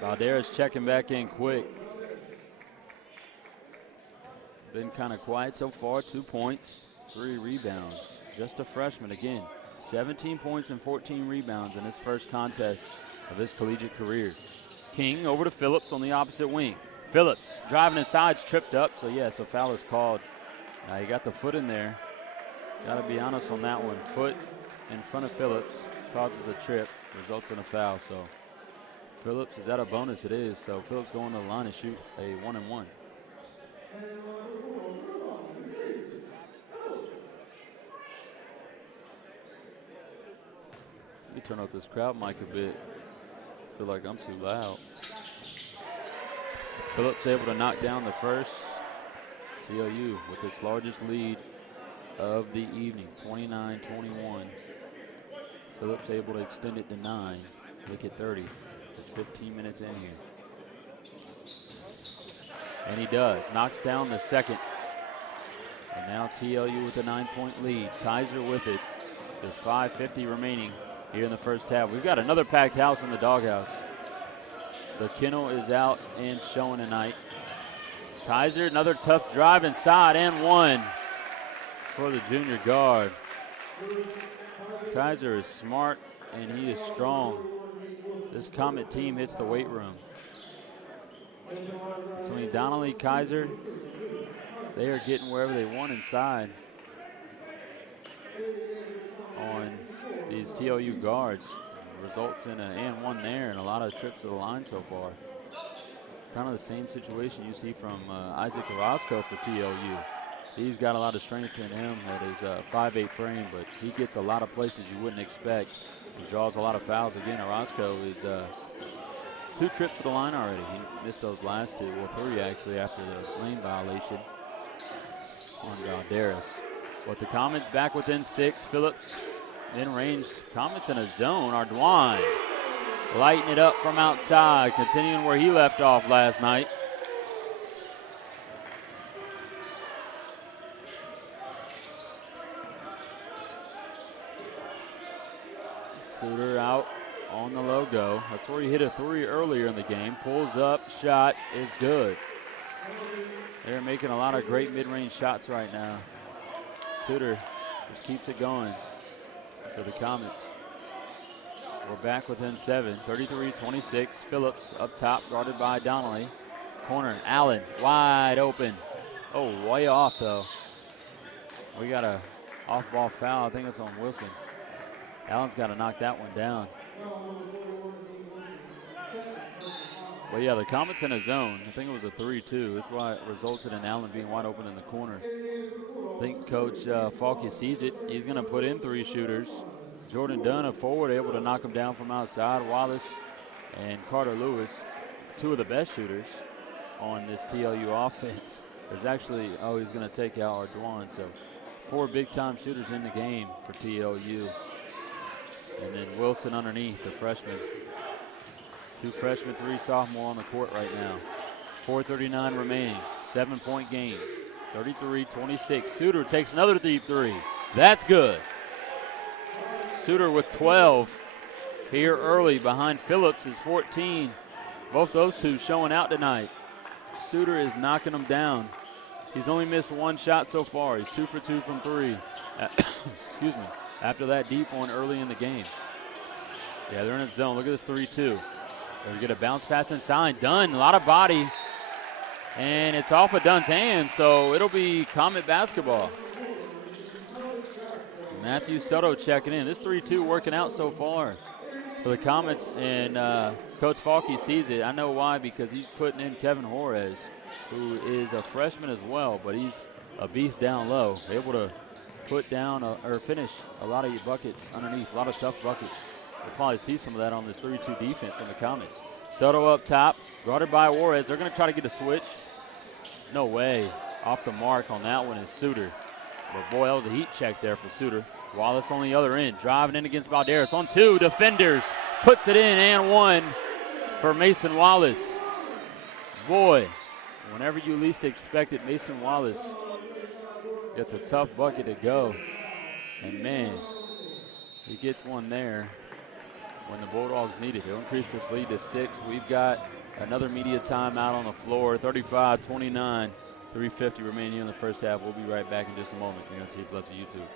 Valdera's checking back in quick. Been kind of quiet so far, 2 points, 3 rebounds. Just a freshman again. 17 points and 14 rebounds in his first contest of his collegiate career. King over to Phillips on the opposite wing. Phillips driving inside, tripped up, so foul is called. He got the foot in there. Got to be honest on that one. Foot in front of Phillips causes a trip, results in a foul. So Phillips, is that a bonus? It is. So Phillips going to the line and shoot a 1-and-1. Let me turn up this crowd mic a bit. I feel like I'm too loud. Phillips able to knock down the first. TLU with its largest lead of the evening, 29-21. Phillips able to extend it to 9, make it 30. It's 15 minutes in here. And he does, knocks down the second. And now TLU with a 9-point lead. Kaiser with it. There's 5:50 remaining here in the first half. We've got another packed house in the doghouse. The kennel is out and showing tonight. Kaiser, another tough drive inside and one for the junior guard. Kaiser is smart and he is strong. This Comet team hits the weight room. Between Donnelly, Kaiser, they are getting wherever they want inside on these TLU guards. Results in an and one there and a lot of trips to the line so far. Kind of the same situation you see from Isaac Orozco for TLU. He's got a lot of strength in him at his 5'8" frame, but he gets a lot of places you wouldn't expect. He draws a lot of fouls. Again, Orozco is 2 trips to the line already. He missed those last 2, well 3 actually, after the lane violation on Valderas. But the Comets back within 6. Phillips in range. Comets in a zone. Ardoin lighting it up from outside, continuing where he left off last night. Suter out on the logo. That's where he hit a 3 earlier in the game. Pulls up, shot is good. They're making a lot of great mid-range shots right now. Suter just keeps it going for the Comets. We're back within 7, 33-26. Phillips up top, guarded by Donnelly. Corner, Allen, wide open. Oh, way off though. We got a off-ball foul. I think it's on Wilson. Allen's got to knock that one down. Well, yeah, the Comets in a zone. I think it was a 3-2. That's why it resulted in Allen being wide open in the corner. I think Coach Falke sees it. He's going to put in 3 shooters. Jordan Dunn, a forward, able to knock him down from outside. Wallace and Carter Lewis, 2 of the best shooters on this TLU offense. There's actually, oh, he's going to take out Ardoin. So 4 big-time shooters in the game for TLU. And then Wilson underneath, the freshman. 2 freshmen, 3 sophomore on the court right now. 4:39 remaining, 7-point game. 33-26. Suter takes another deep 3. That's good. Suter with 12 here early behind Phillips is 14. Both those 2 showing out tonight. Suter is knocking them down. He's only missed 1 shot so far. He's 2 for 2 from 3. Excuse me. After that deep one early in the game. Yeah, they're in a zone. Look at this 3-2. They get a bounce pass inside. Dunn, a lot of body. And it's off of Dunn's hands, so it'll be Comet basketball. Matthew Soto checking in. This 3-2 working out so far for the Comets, and Coach Falke sees it. I know why, because he's putting in Kevin Juarez, who is a freshman as well, but he's a beast down low, able to put down or finish a lot of buckets underneath, a lot of tough buckets. We'll probably see some of that on this 3-2 defense from the Comets. Soto up top, guarded by Juarez. They're going to try to get a switch. No way. Off the mark on that one is Suter. But boy, that was a heat check there for Suter. Wallace on the other end, driving in against Valderas. On 2, defenders, puts it in and 1 for Mason Wallace. Boy, whenever you least expect it, Mason Wallace gets a tough bucket to go. And man, he gets one there when the Bulldogs need it. He'll increase this lead to 6. We've got another media timeout on the floor, 35-29, 3:50 remaining in the first half. We'll be right back in just a moment here on T Plus YouTube.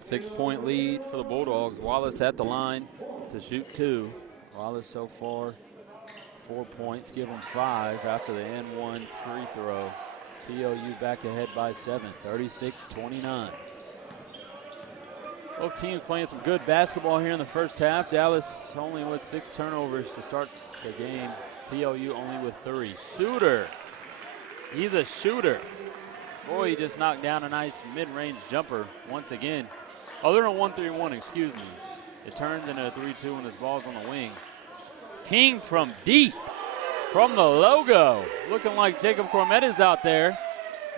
Six-point lead for the Bulldogs. Wallace at the line to shoot 2. Wallace so far 4 points, give him 5 after the N1 free throw. TLU back ahead by 7, 36-29. Both teams playing some good basketball here in the first half. Dallas only with 6 turnovers to start the game. TLU only with 3. Suter, he's a shooter. Boy, he just knocked down a nice mid-range jumper once again. Oh, they're on 1-3-1, excuse me. It turns into a 3-2 when this ball's on the wing. King from deep, from the logo, looking like Jacob Cormet is out there.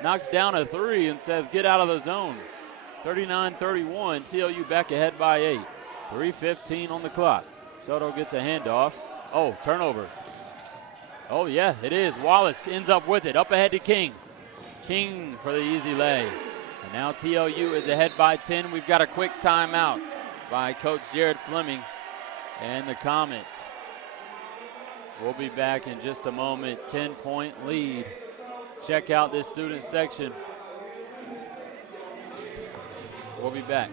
Knocks down a 3 and says, get out of the zone. 39-31, TLU back ahead by 8. 3:15 on the clock. Soto gets a handoff. Oh, turnover. Oh, yeah, it is. Wallace ends up with it. Up ahead to King. King for the easy lay. And now TLU is ahead by 10. We've got a quick timeout by Coach Jared Fleming and the Comets. We'll be back in just a moment. 10-point lead. Check out this student section. We'll be back.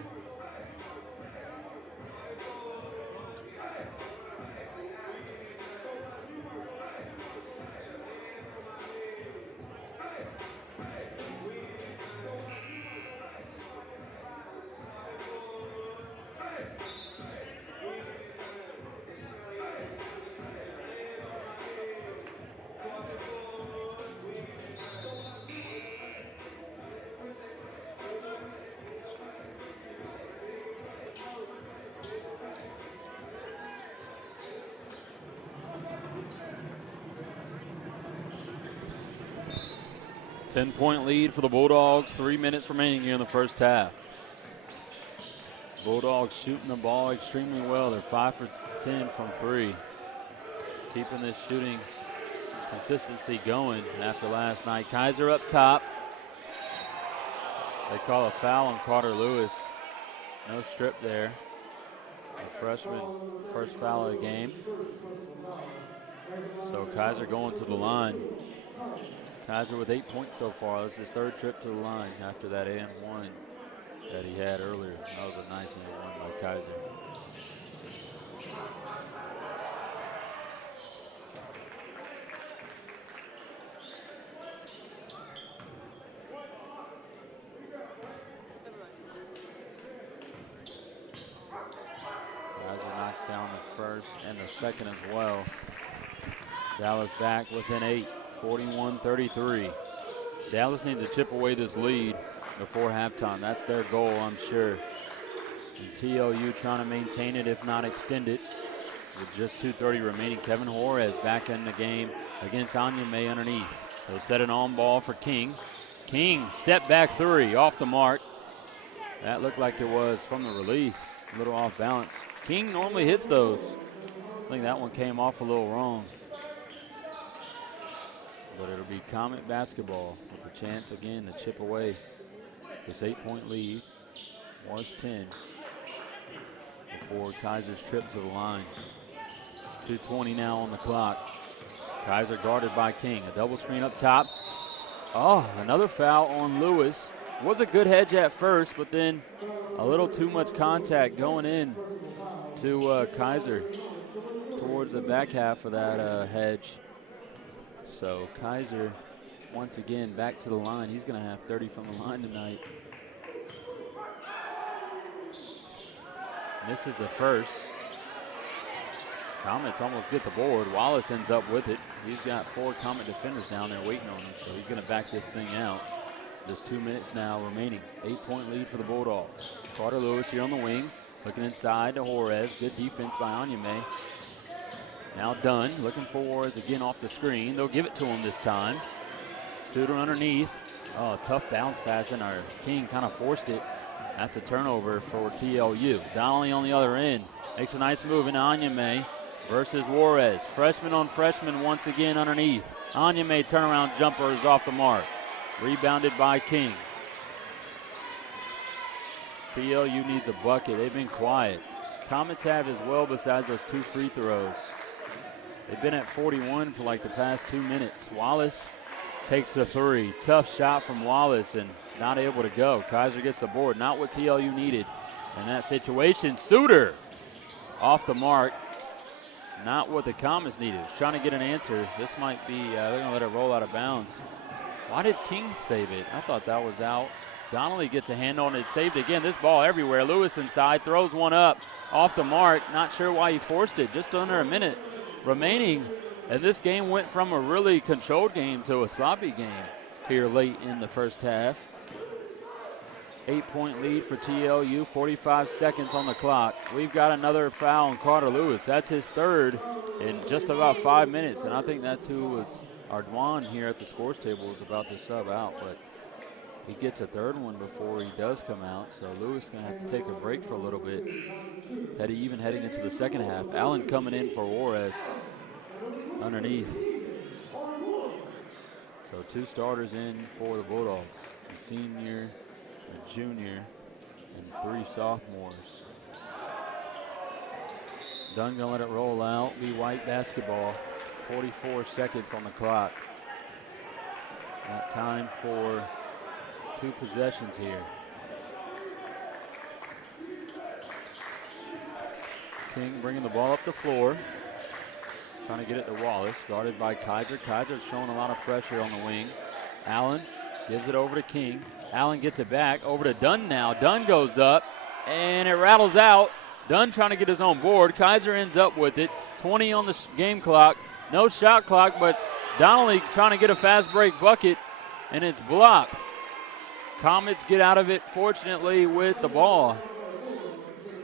Ten-point lead for the Bulldogs. 3 minutes remaining here in the first half. Bulldogs shooting the ball extremely well. They're 5 for 10 from 3. Keeping this shooting consistency going after last night. Kaiser up top. They call a foul on Carter Lewis. No strip there. The freshman, first foul of the game. So Kaiser going to the line. Kaiser with 8 points so far. This is his third trip to the line after that and one that he had earlier. That was a nice and one by Kaiser. Kaiser knocks down the first and the second as well. Dallas back within 8. 41-33. Dallas needs to chip away this lead before halftime. That's their goal, I'm sure. And TLU trying to maintain it, if not extend it. With just 2:30 remaining, Kevin Juarez back in the game against Anya May underneath. They'll set an on ball for King. King, step back 3, off the mark. That looked like it was from the release. A little off balance. King normally hits those. I think that one came off a little wrong. But it'll be Comet basketball with a chance again to chip away this 8-point lead. Was 10 before Kaiser's trip to the line. 2:20 now on the clock. Kaiser guarded by King. A double screen up top. Oh, another foul on Lewis. Was a good hedge at first, but then a little too much contact going in to Kaiser towards the back half of that hedge. So Kaiser, once again, back to the line. He's going to have 30 from the line tonight. Misses the first. Comets almost get the board. Wallace ends up with it. He's got 4 Comet defenders down there waiting on him, so he's going to back this thing out. Just 2 minutes now remaining. 8-point lead for the Bulldogs. Carter Lewis here on the wing, looking inside to Juarez. Good defense by Anya May. Now Dunn looking for Juarez again off the screen. They'll give it to him this time. Suter underneath. Oh, tough bounce pass, and our King kind of forced it. That's a turnover for TLU. Donnelly on the other end makes a nice move into Anya May versus Juarez. Freshman on freshman once again underneath. Anya May turnaround jumper is off the mark. Rebounded by King. TLU needs a bucket. They've been quiet. Comets have as well besides those 2 free throws. They've been at 41 for like the past 2 minutes. Wallace takes a 3. Tough shot from Wallace and not able to go. Kaiser gets the board. Not what TLU needed in that situation. Suter off the mark. Not what the Comets needed. Trying to get an answer. This might be, they're going to let it roll out of bounds. Why did King save it? I thought that was out. Donnelly gets a hand on it. Saved again. This ball everywhere. Lewis inside. Throws one up. Off the mark. Not sure why he forced it. Just under a minute remaining. And this game went from a really controlled game to a sloppy game here late in the first half. 8-point lead for TLU, 45 seconds on the clock. We've got another foul on Carter Lewis. That's his third in just about 5 minutes, and I think that's who was Ardwan here at the scores table was about to sub out, but he gets a third one before he does come out, so Lewis is going to have to take a break for a little bit, even heading into the second half. Allen coming in for Juarez underneath. So 2 starters in for the Bulldogs, a senior, a junior, and 3 sophomores. Dunn gonna let it roll out, be white basketball. 44 seconds on the clock. Got time for 2 possessions here. King bringing the ball up the floor. Trying to get it to Wallace, guarded by Kaiser. Kaiser's showing a lot of pressure on the wing. Allen gives it over to King. Allen gets it back, over to Dunn now. Dunn goes up, and it rattles out. Dunn trying to get his own board. Kaiser ends up with it. 20 on the game clock. No shot clock, but Donnelly trying to get a fast break bucket, and it's blocked. Comets get out of it, fortunately, with the ball.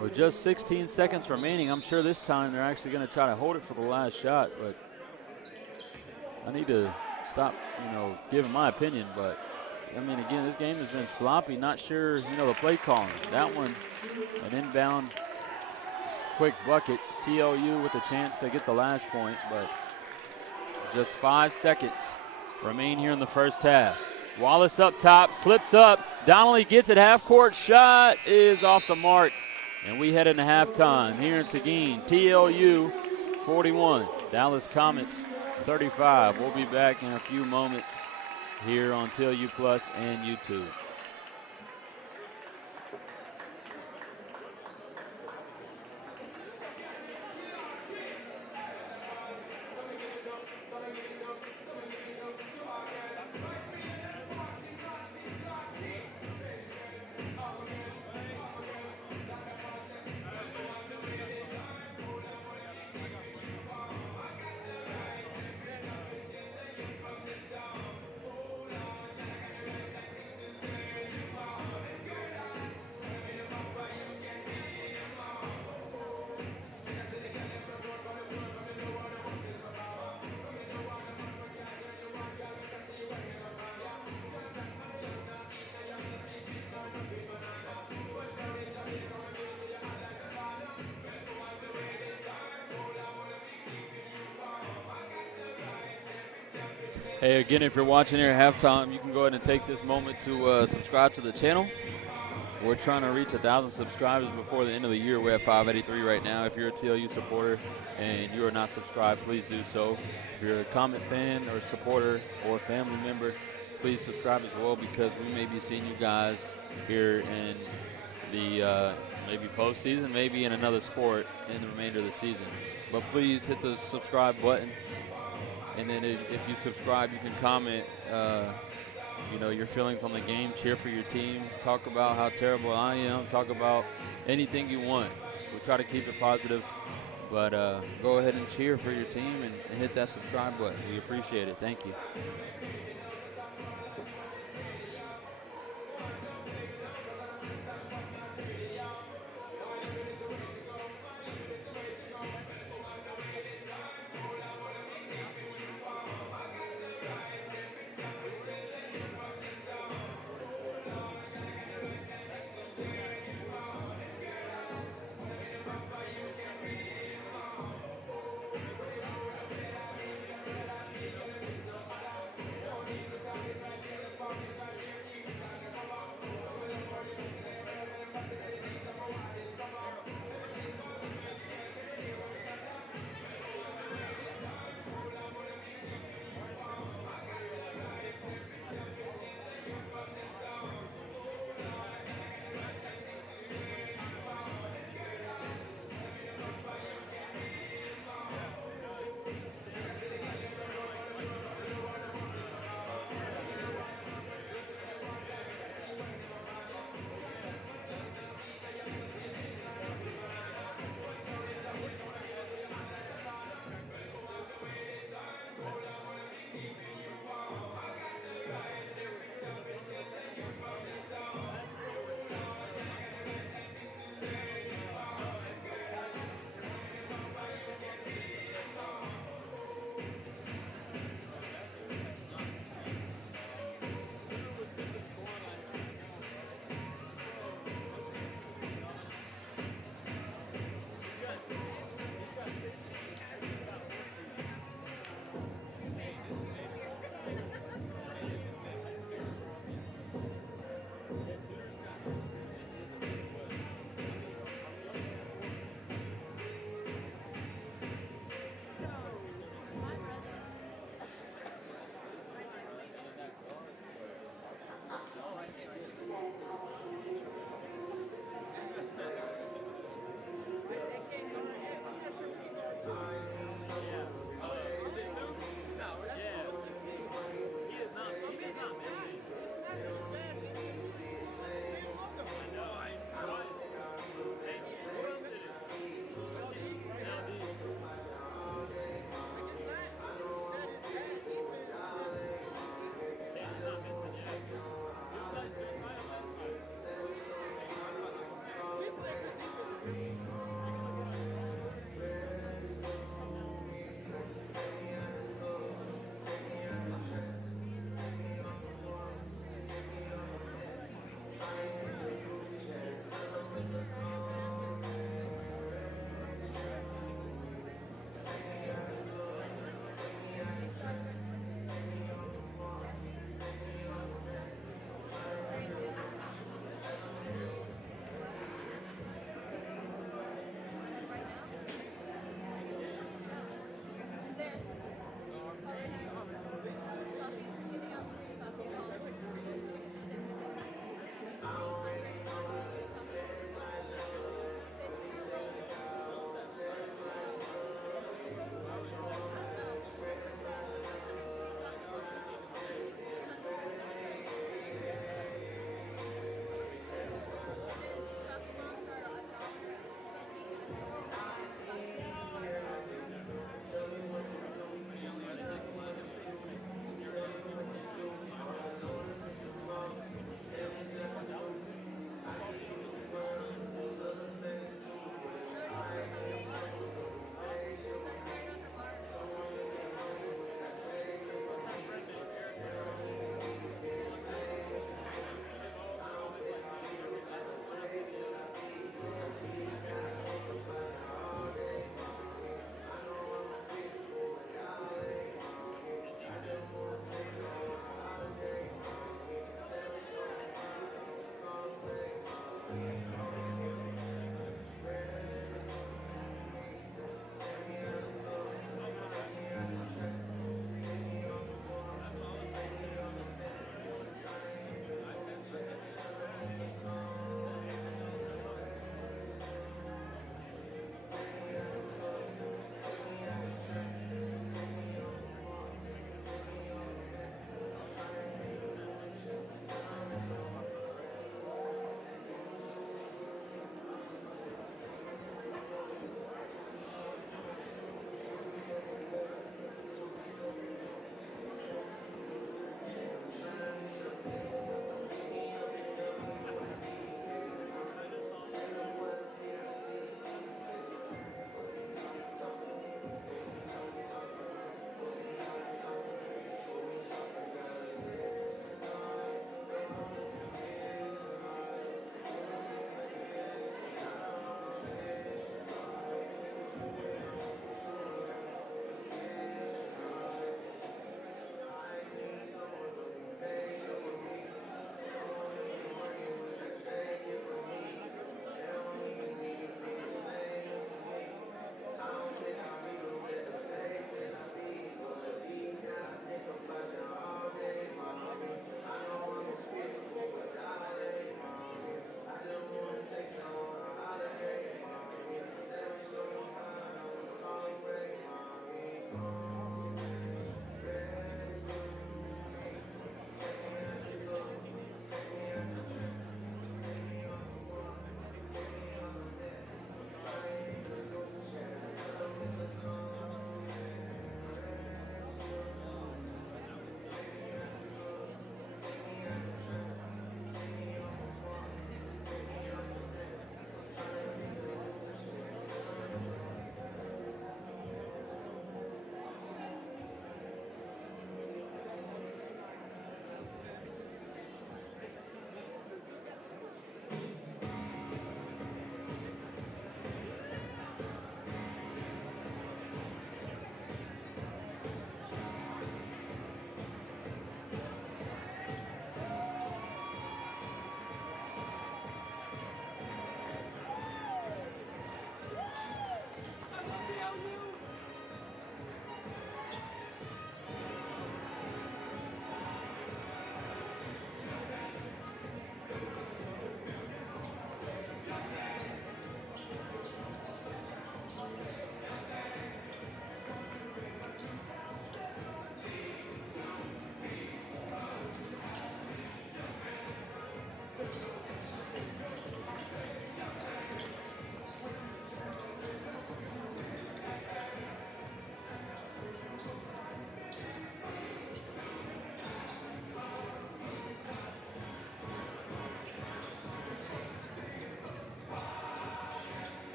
With just 16 seconds remaining, I'm sure this time they're actually going to try to hold it for the last shot, but I need to stop, giving my opinion. But, I mean, again, this game has been sloppy. Not sure, the play calling. That one, an inbound quick bucket. TLU with a chance to get the last point, but just 5 seconds remain here in the first half. Wallace up top, slips up. Donnelly gets it, half-court shot is off the mark. And we head into halftime here in Seguin. TLU 41, Dallas Comets 35. We'll be back in a few moments here on TLU Plus and YouTube. Hey, again, if you're watching here at halftime, you can go ahead and take this moment to subscribe to the channel. We're trying to reach 1,000 subscribers before the end of the year. We're at 583 right now. If you're a TLU supporter and you are not subscribed, please do so. If you're a Comet fan or supporter or family member, please subscribe as well, because we may be seeing you guys here in the maybe postseason, maybe in another sport in the remainder of the season. But please hit the subscribe button. And then if you subscribe, you can comment, your feelings on the game, cheer for your team, talk about how terrible I am, talk about anything you want. We try to keep it positive, but go ahead and cheer for your team and hit that subscribe button. We appreciate it. Thank you.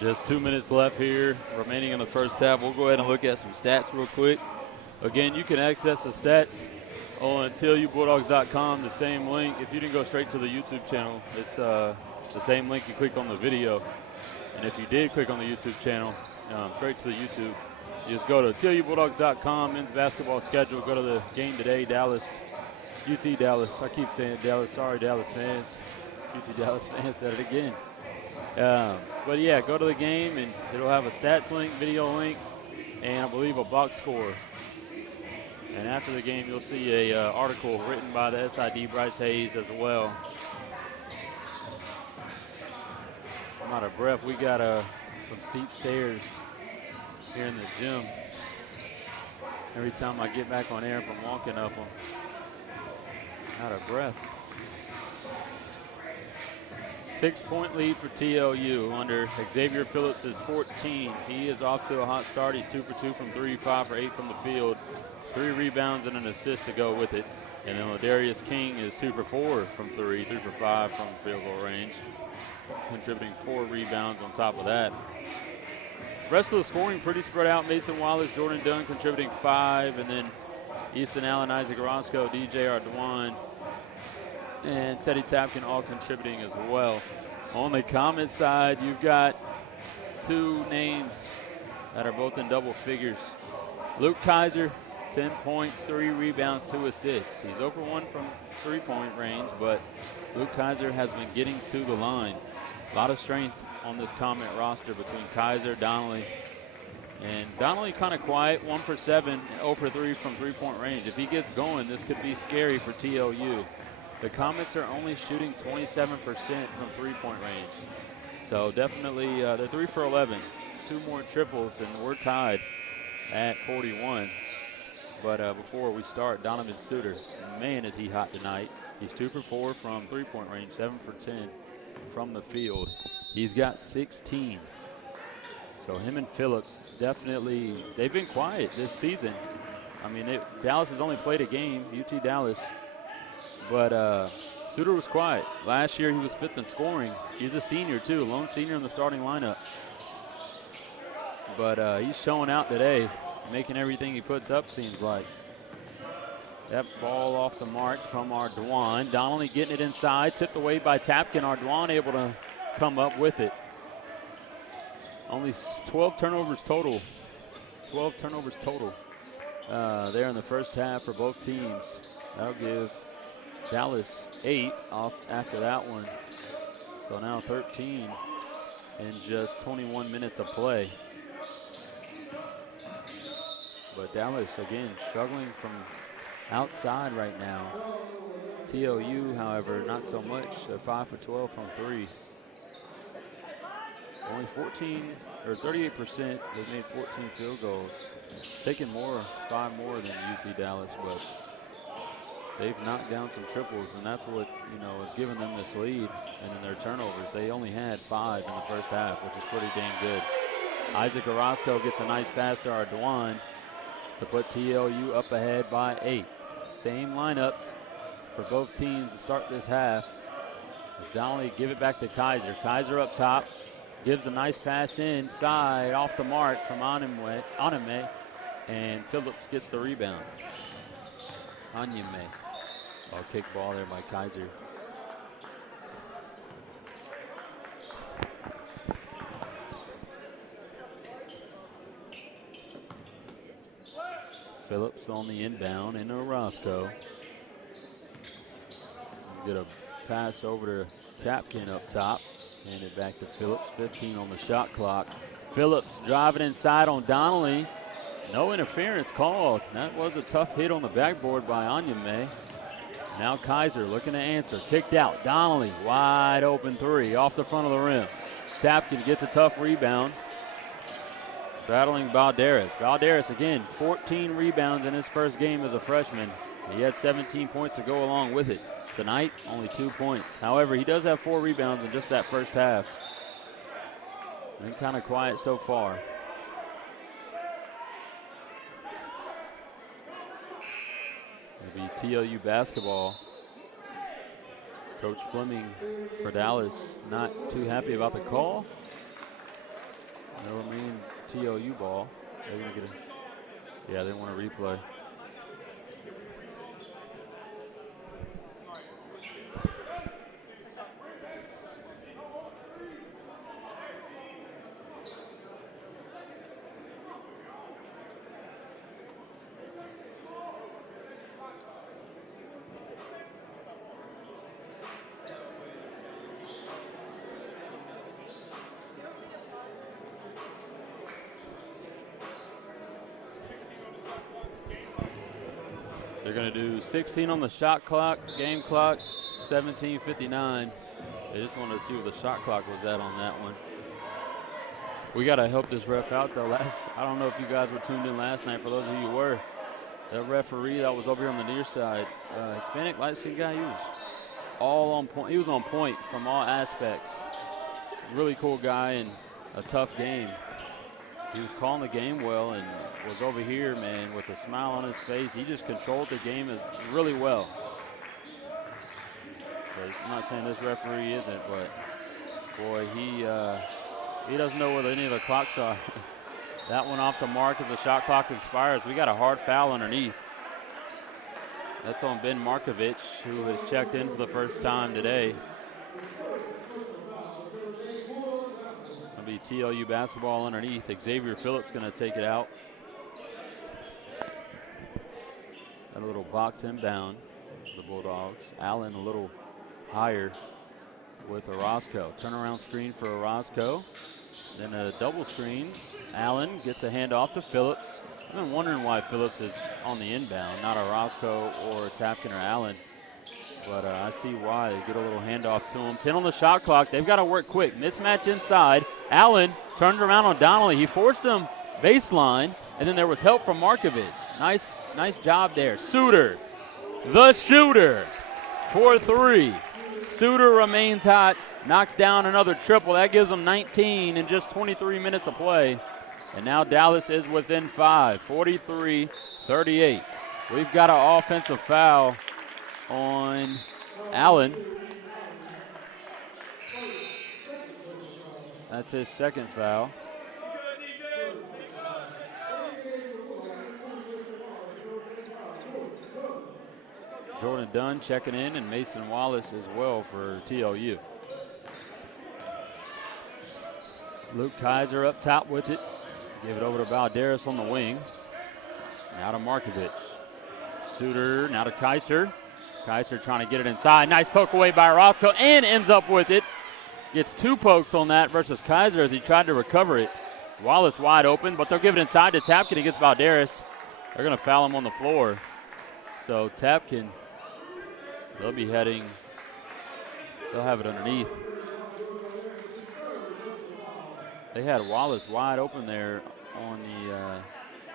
Just 2 minutes left here, remaining in the first half. We'll go ahead and look at some stats real quick. Again, you can access the stats on TLUbulldogs.com, the same link. If you didn't go straight to the YouTube channel, it's the same link. You click on the video. And if you did click on the YouTube channel, straight to the YouTube, you just go to TLUbulldogs.com, men's basketball schedule, go to the game today, Dallas, UT Dallas. I keep saying Dallas, sorry Dallas fans. UT Dallas fans said it again. But yeah, go to the game and it'll have a stats link, video link, and I believe a box score. And after the game, you'll see a article written by the SID Bryce Hayes as well. I'm out of breath. We got some steep stairs here in the gym. Every time I get back on air from walking up them, out of breath. 6-point lead for TLU under Xavier Phillips is 14. He is off to a hot start. He's 2 for 2 from 3, 5 for 8 from the field. 3 rebounds and an assist to go with it. And then Ladarius King is 2 for 4 from 3, 3 for 5 from field goal range, contributing 4 rebounds on top of that. Rest of the scoring pretty spread out. Mason Wallace, Jordan Dunn contributing 5, and then Easton Allen, Isaac Orozco, DJ Ardoin, and Teddy Tapkin all contributing as well. On the comment side, you've got 2 names that are both in double figures. Luke Kaiser, 10 points, 3 rebounds, 2 assists. He's 0 for 1 from 3-point range, but Luke Kaiser has been getting to the line. A lot of strength on this comment roster between Kaiser, Donnelly, and Donnelly kind of quiet, 1 for 7, 0 for 3 from 3-point range. If he gets going, this could be scary for TLU. The Comets are only shooting 27% from 3-point range. So definitely, they're 3 for 11. 2 more triples, and we're tied at 41. But before we start, Donovan Suter, man, is he hot tonight. He's 2 for 4 from 3-point range, 7 for 10 from the field. He's got 16. So him and Phillips definitely, they've been quiet this season. I mean, Dallas has only played a game, UT Dallas. But Suter was quiet. Last year he was 5th in scoring. He's a senior too, lone senior in the starting lineup. But he's showing out today, making everything he puts up, seems like. That ball off the mark from Ardoin. Donnelly getting it inside, tipped away by Tapkin. Ardoin able to come up with it. Only 12 turnovers total. 12 turnovers total there in the first half for both teams. That'll give Dallas 8 off after that one. So now 13 in just 21 minutes of play. But Dallas, again, struggling from outside right now. TLU, however, not so much. They're 5 for 12 from 3. Only 38%. They've made 14 field goals. Taking 5 more than UT Dallas, but they've knocked down some triples, and that's what, has given them this lead. And in their turnovers, they only had 5 in the first half, which is pretty dang good. Isaac Orozco gets a nice pass to Ardoin to put TLU up ahead by 8. Same lineups for both teams to start this half. As Donnelly give it back to Kaiser. Kaiser up top, gives a nice pass inside, off the mark from Anime, and Phillips gets the rebound. Anyame. Oh, kick ball there by Kaiser. Phillips on the inbound into Orozco. Get a pass over to Tapkin up top. Hand it back to Phillips, 15 on the shot clock. Phillips driving inside on Donnelly. No interference called. That was a tough hit on the backboard by Anyame. Now Kaiser looking to answer. Kicked out. Donnelly, wide open 3 off the front of the rim. Tapkin gets a tough rebound. Battling Balderas. Balderas, again, 14 rebounds in his first game as a freshman. He had 17 points to go along with it. Tonight, only 2 points. However, he does have 4 rebounds in just that first half. Been kind of quiet so far. It'll be TLU basketball. Coach Fleming for Dallas not too happy about the call. No remaining TLU ball. They're gonna get a, yeah, they want a replay. They're going to do 16 on the shot clock, game clock, 17:59. They just wanted to see what the shot clock was at on that one. We got to help this ref out, though. I don't know if you guys were tuned in last night. For those of you who were, that referee that was over here on the near side, Hispanic light-skinned guy, he was all on point. He was on point from all aspects. Really cool guy and a tough game. He was calling the game well and was over here, man, with a smile on his face. He just controlled the game really well. I'm not saying this referee isn't, but boy, he doesn't know where any of the clocks are. That one off the mark as the shot clock expires. We got a hard foul underneath. That's on Ben Markovich, who has checked in for the first time today. Be TLU basketball underneath. Xavier Phillips going to take it out. A little box inbound for the Bulldogs. Allen a little higher with Orozco. Turnaround screen for Orozco. Then a double screen. Allen gets a handoff to Phillips. I've been wondering why Phillips is on the inbound, not Orozco or Tapkin or Allen. But I see why. They get a little handoff to him. 10 on the shot clock. They've got to work quick. Mismatch inside. Allen turned around on Donnelly. He forced him baseline, and then there was help from Markovich. Nice job there. Suter, the shooter, for 3. Suter remains hot. Knocks down another triple. That gives them 19 in just 23 minutes of play. And now Dallas is within 5, 43-38. We've got an offensive foul on Allen. That's his second foul. Jordan Dunn checking in, and Mason Wallace as well for TLU. Luke Kaiser up top with it. Give it over to Balderas on the wing. Now to Markovich. Suter now to Kaiser. Kaiser trying to get it inside. Nice poke away by Orozco and ends up with it. Gets 2 pokes on that versus Kaiser as he tried to recover it. Wallace wide open, but they'll give it inside to Tapkin against Balderas. They're going to foul him on the floor. So Tapkin, they'll have it underneath. They had Wallace wide open there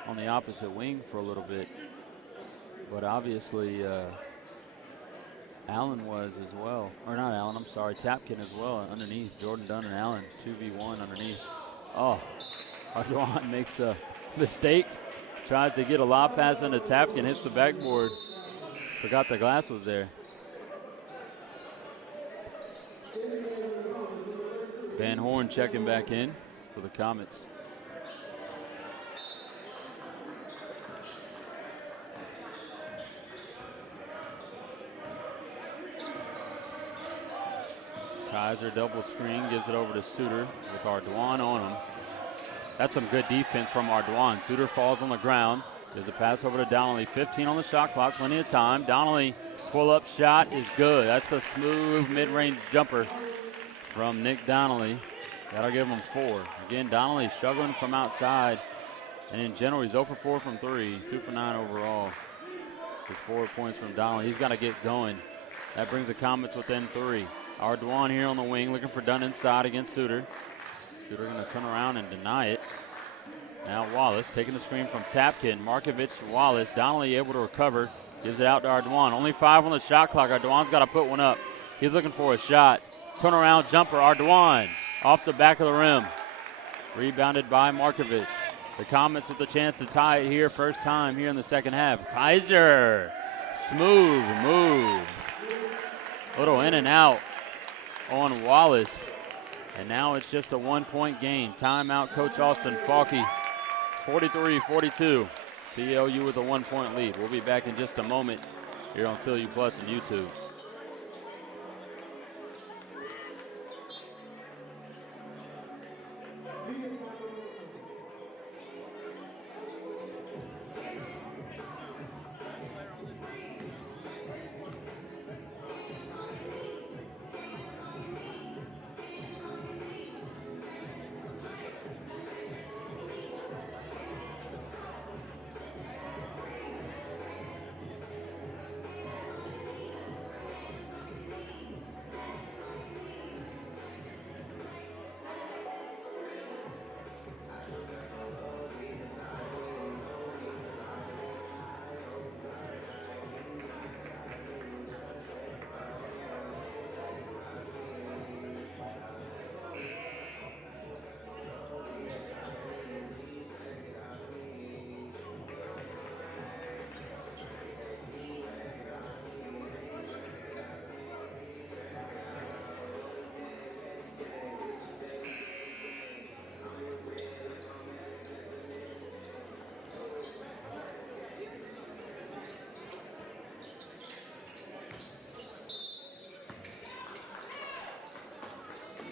on the opposite wing for a little bit. But obviously Allen was as well. Or not Allen, I'm sorry, Tapkin as well underneath. Jordan Dunn and Allen, 2v1 underneath. Oh, Ardoin makes a mistake. Tries to get a lob pass into Tapkin, hits the backboard. Forgot the glass was there. Van Horn checking back in for the Comets. Kaiser double screen, gives it over to Suter with Ardoin on him. That's some good defense from Ardoin. Suter falls on the ground. There's a pass over to Donnelly. 15 on the shot clock, plenty of time. Donnelly pull-up shot is good. That's a smooth mid-range jumper from Nick Donnelly. That'll give him 4. Again, Donnelly struggling from outside. And in general, he's 0 for 4 from 3, 2 for 9 overall. With 4 points from Donnelly. He's got to get going. That brings the Comets within 3. Ardoin here on the wing, looking for Dunn inside against Suter. Suter going to turn around and deny it. Now Wallace taking the screen from Tapkin. Markovich, Wallace. Donnelly able to recover. Gives it out to Ardoin. Only 5 on the shot clock. Ardoin's got to put one up. He's looking for a shot. Turnaround jumper. Ardoin off the back of the rim. Rebounded by Markovich. The Comets with the chance to tie it here. First time here in the second half. Kaiser. Smooth move. Little in and out on Wallace. And now it's just a 1-point game. Timeout, Coach Austin Falke, 43-42. TLU with a 1-point lead. We'll be back in just a moment here on TLU Plus and YouTube.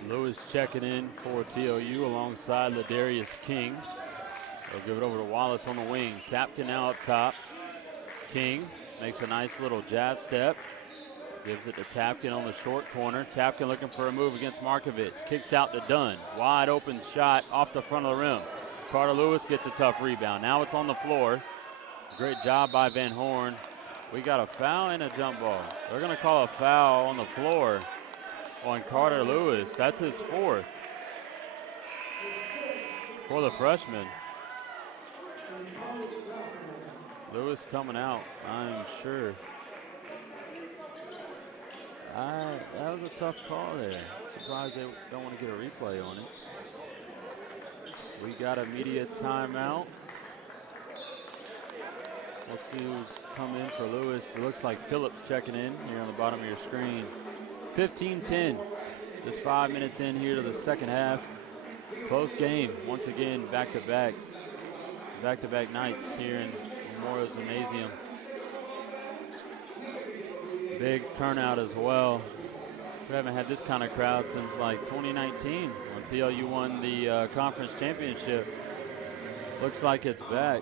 Lewis checking in for TLU alongside Ladarius King. They'll give it over to Wallace on the wing. Tapkin now up top. King makes a nice little jab step. Gives it to Tapkin on the short corner. Tapkin looking for a move against Markovich. Kicks out to Dunn. Wide open shot off the front of the rim. Carter Lewis gets a tough rebound. Now it's on the floor. Great job by Van Horn. We got a foul and a jump ball. They're going to call a foul on the floor on Carter Lewis. That's his fourth for the freshman. Lewis coming out, I'm sure. That was a tough call there. Surprised they don't want to get a replay on it. We got a media timeout. We'll see who's come in for Lewis. It looks like Phillips checking in here on the bottom of your screen. 15-10, just 5 minutes in here to the second half. Close game, once again, back-to-back nights here in Memorial Gymnasium. Big turnout as well. We haven't had this kind of crowd since like 2019 when TLU won the conference championship. Looks like it's back.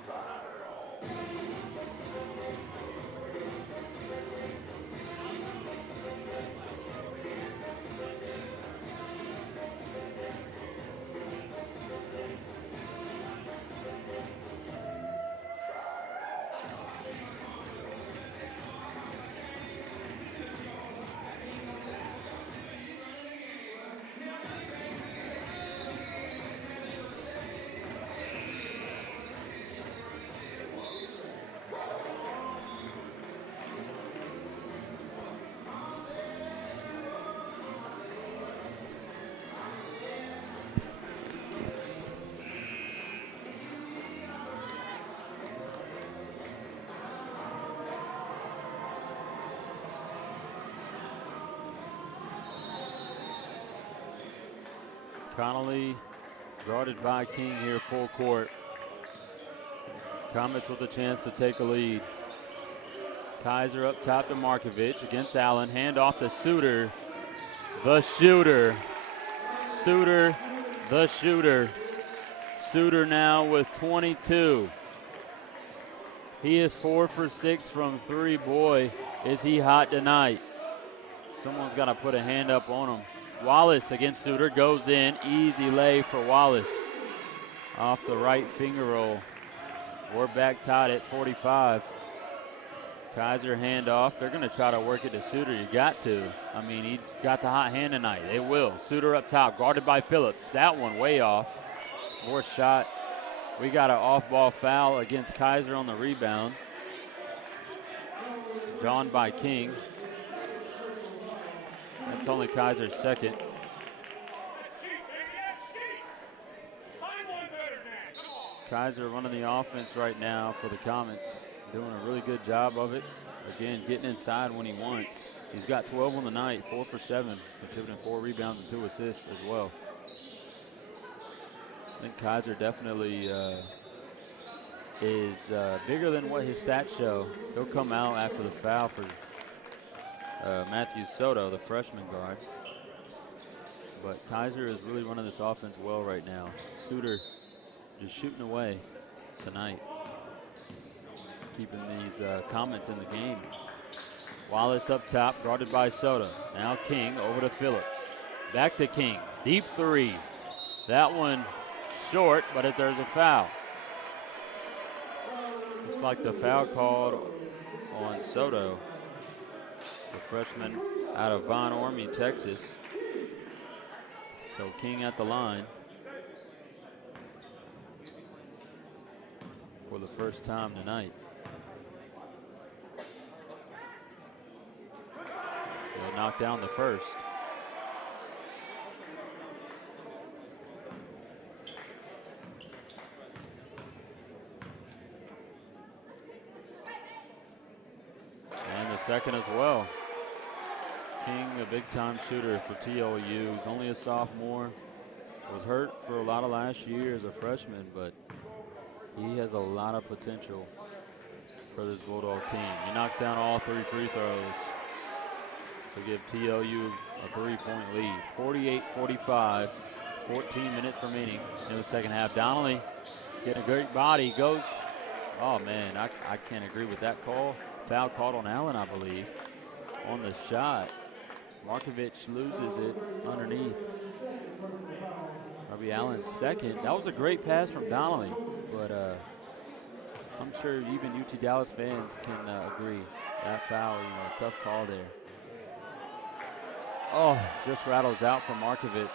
Connolly guarded by King here full court. Comets with a chance to take a lead. Kaiser up top to Markovich against Allen. Hand off to Suter. The shooter. Suter, the shooter. Suter now with 22. He is 4 for 6 from 3. Boy, is he hot tonight. Someone's got to put a hand up on him. Wallace against Suter, goes in, easy lay for Wallace. Off the right finger roll. We're back tied at 45. Kaiser handoff, they're gonna try to work it to Suter, you got to. I mean, he got the hot hand tonight, they will. Suter up top, guarded by Phillips. That one way off, fourth shot. We got an off-ball foul against Kaiser on the rebound. Drawn by King. That's only Kaiser's second. Kaiser running the offense right now for the Comets. Doing a really good job of it. Again, getting inside when he wants. He's got 12 on the night, 4 for 7, contributing 4 rebounds and 2 assists as well. I think Kaiser definitely is bigger than what his stats show. He'll come out after the foul for Matthew Soto, the freshman guard. But Kaiser is really running this offense well right now. Suter just shooting away tonight, keeping these comments in the game. Wallace up top, guarded by Soto. Now King over to Phillips. Back to King. Deep three. That one short, but if there's a foul. Looks like the foul called on Soto, the freshman out of Von Ormy, Texas. So King at the line for the first time tonight. He'll knock down the first. And the second as well. King, a big-time shooter for TLU. He's only a sophomore. Was hurt for a lot of last year as a freshman, but he has a lot of potential for this Bulldog team. He knocks down all 3 free throws to give TLU a 3-point lead. 48-45, 14 minutes remaining in the second half. Donnelly getting a great body, goes, oh man, I can't agree with that call. Foul called on Allen, I believe, on the shot. Markovic loses it underneath. Robbie Allen's second. That was a great pass from Donnelly, but I'm sure even UT Dallas fans can agree. That foul, tough call there. Oh, just rattles out from Markovic.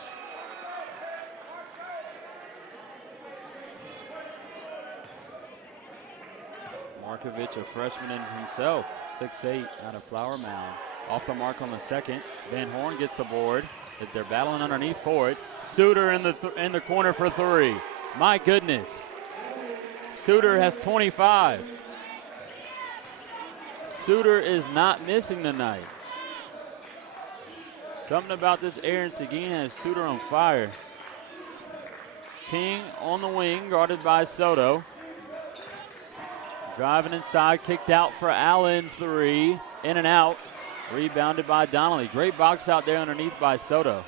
Markovic, a freshman in himself, 6'8", out of Flower Mound. Off the mark on the second. Van Horn gets the board. They're battling underneath for it. Suter in the corner for 3. My goodness. Suter has 25. Suter is not missing tonight. Something about this Aaron Seguin has Suter on fire. King on the wing, guarded by Soto. Driving inside, kicked out for Allen, 3. In and out. Rebounded by Donnelly. Great box out there underneath by Soto.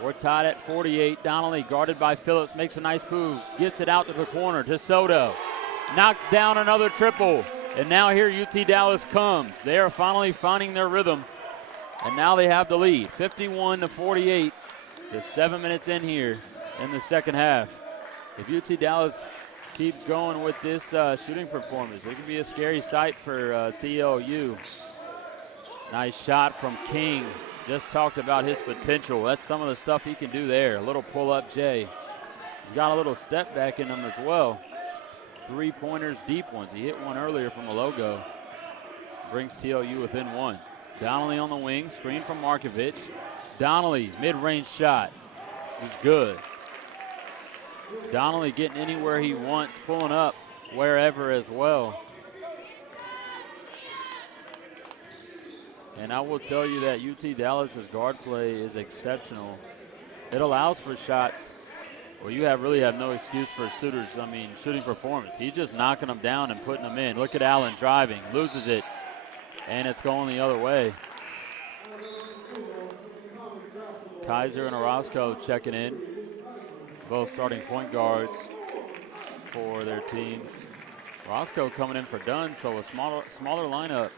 We're tied at 48. Donnelly guarded by Phillips. Makes a nice move. Gets it out to the corner to Soto. Knocks down another triple. And now here UT Dallas comes. They are finally finding their rhythm. And now they have the lead. 51-48. Just 7 minutes in here in the second half. If UT Dallas keeps going with this shooting performance, it could be a scary sight for TLU. Nice shot from King. Just talked about his potential. That's some of the stuff he can do there. A little pull-up J. He's got a little step back in him as well. 3-pointers, deep ones. He hit one earlier from the logo. Brings TLU within 1. Donnelly on the wing. Screen from Markovic. Donnelly, mid-range shot. Is good. Donnelly getting anywhere he wants, pulling up wherever as well. And I will tell you that UT Dallas's guard play is exceptional. It allows for shots. Well, you really have no excuse for Suter's, shooting performance. He's just knocking them down and putting them in. Look at Allen driving, loses it, and it's going the other way. Kaiser and Orozco checking in. Both starting point guards for their teams. Orozco coming in for Dunn, so a smaller lineup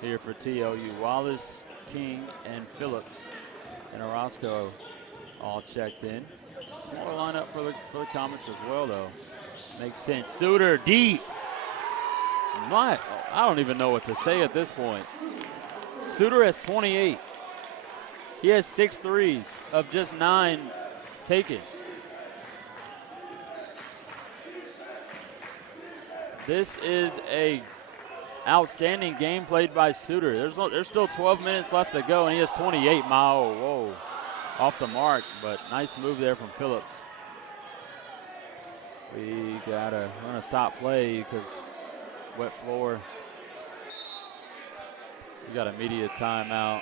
here for TLU. Wallace, King, and Phillips and Orozco all checked in. Smaller lineup for the Comets as well, though. Makes sense. Suter deep. I don't even know what to say at this point. Suter has 28. He has 6 threes of just 9 taken. This is a outstanding game played by Suter. There's still 12 minutes left to go, and he has 28. Whoa, off the mark, but nice move there from Phillips. We're gonna stop play because wet floor. We got a media timeout.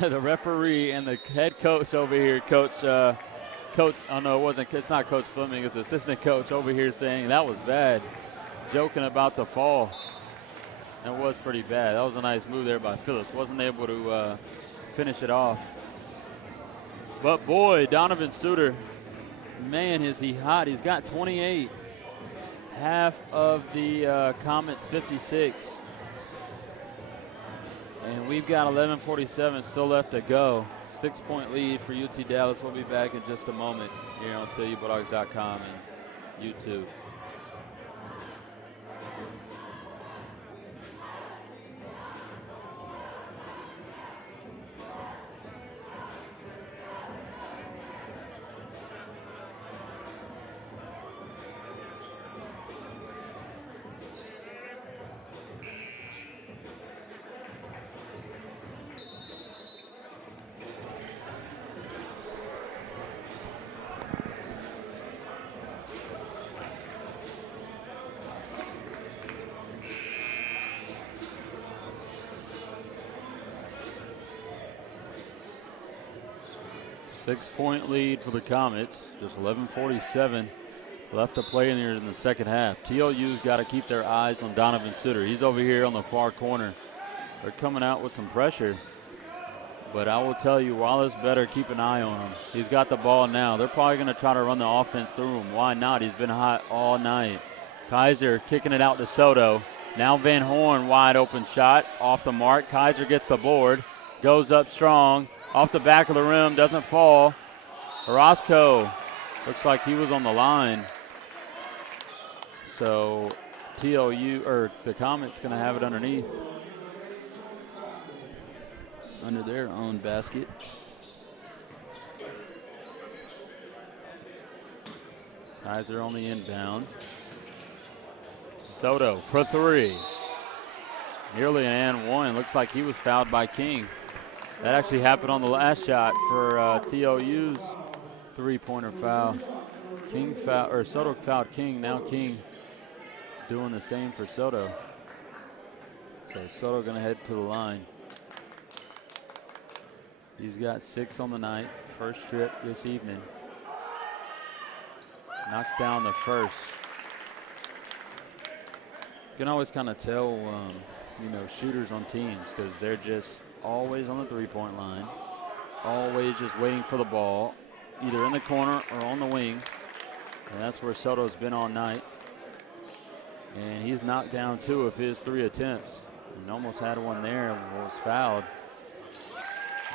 The referee and the head coach over here, Coach Coach, oh no, it's not Coach Fleming, it's assistant coach over here saying that was bad, joking about the fall. That was pretty bad. That was a nice move there by Phillips. Wasn't able to finish it off. But boy, Donovan Suter, man, is he hot. He's got 28. Half of the Comets 56. And we've got 11:47 still left to go. 6-point lead for UT Dallas. We'll be back in just a moment here on TLUBulldogs.com and YouTube. Six-point lead for the Comets. Just 11:47 left to play in the second half. TLU's got to keep their eyes on Donovan Suter. He's over here on the far corner. They're coming out with some pressure. But I will tell you, Wallace better keep an eye on him. He's got the ball now. They're probably going to try to run the offense through him. Why not? He's been hot all night. Kaiser kicking it out to Soto. Now Van Horn, wide open shot. Off the mark. Kaiser gets the board. Goes up strong. Off the back of the rim, doesn't fall. Orozco looks like he was on the line. So TLU, or the Comets, going to have it underneath. Under their own basket. Kaiser on the inbound. Soto for three. Nearly an and one. Looks like he was fouled by King. That actually happened on the last shot for TLU's three-pointer foul. Soto fouled King. Now King doing the same for Soto. So Soto going to head to the line. He's got 6 on the night. First trip this evening. Knocks down the first. You can always kind of tell, shooters on teams because they're just always on the three-point line, always just waiting for the ball, either in the corner or on the wing. And that's where Soto's been all night. And he's knocked down 2 of his 3 attempts and almost had one there and was fouled.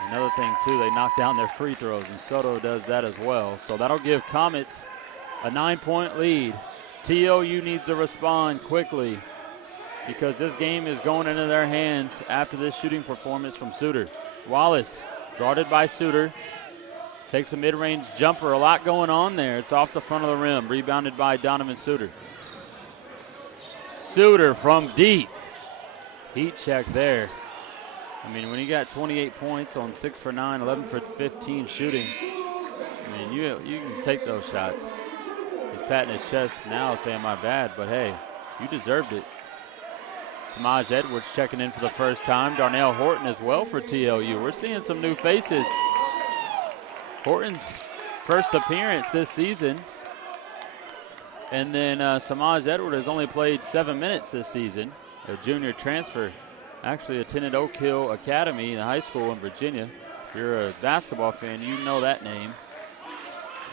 Another thing, too, they knocked down their free throws, and Soto does that as well. So that'll give Comets a 9-point lead. TLU needs to respond quickly because this game is going into their hands after this shooting performance from Suter. Wallace, guarded by Suter, takes a mid-range jumper. A lot going on there. It's off the front of the rim, rebounded by Donovan Suter. Suter from deep. Heat check there. I mean, when you got 28 points on 6 for 9, 11 for 15 shooting, I mean, you can take those shots. He's patting his chest now saying, my bad, but hey, you deserved it. Samaj Edwards checking in for the first time. Darnell Horton as well for TLU. We're seeing some new faces. Horton's first appearance this season. And then Samaj Edwards has only played 7 minutes this season, a junior transfer. Actually attended Oak Hill Academy, the high school in Virginia. If you're a basketball fan, you know that name.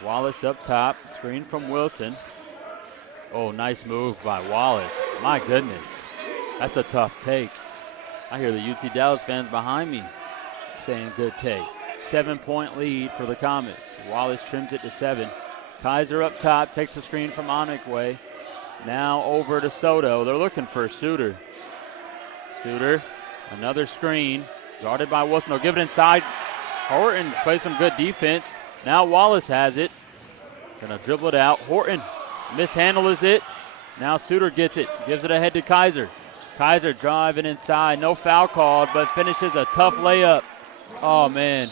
Wallace up top, screen from Wilson. Oh, nice move by Wallace. My goodness, that's a tough take. I hear the UT Dallas fans behind me saying good take. 7-point lead for the Comets. Wallace trims it to 7. Kaiser up top, takes the screen from Onigwe. Now over to Soto. They're looking for Suter. Suter, another screen, guarded by Wilson. They'll give it inside. Horton plays some good defense. Now Wallace has it. Gonna dribble it out. Horton mishandles it. Now Suter gets it, gives it ahead to Kaiser. Kaiser driving inside, no foul called, but finishes a tough layup. Oh man,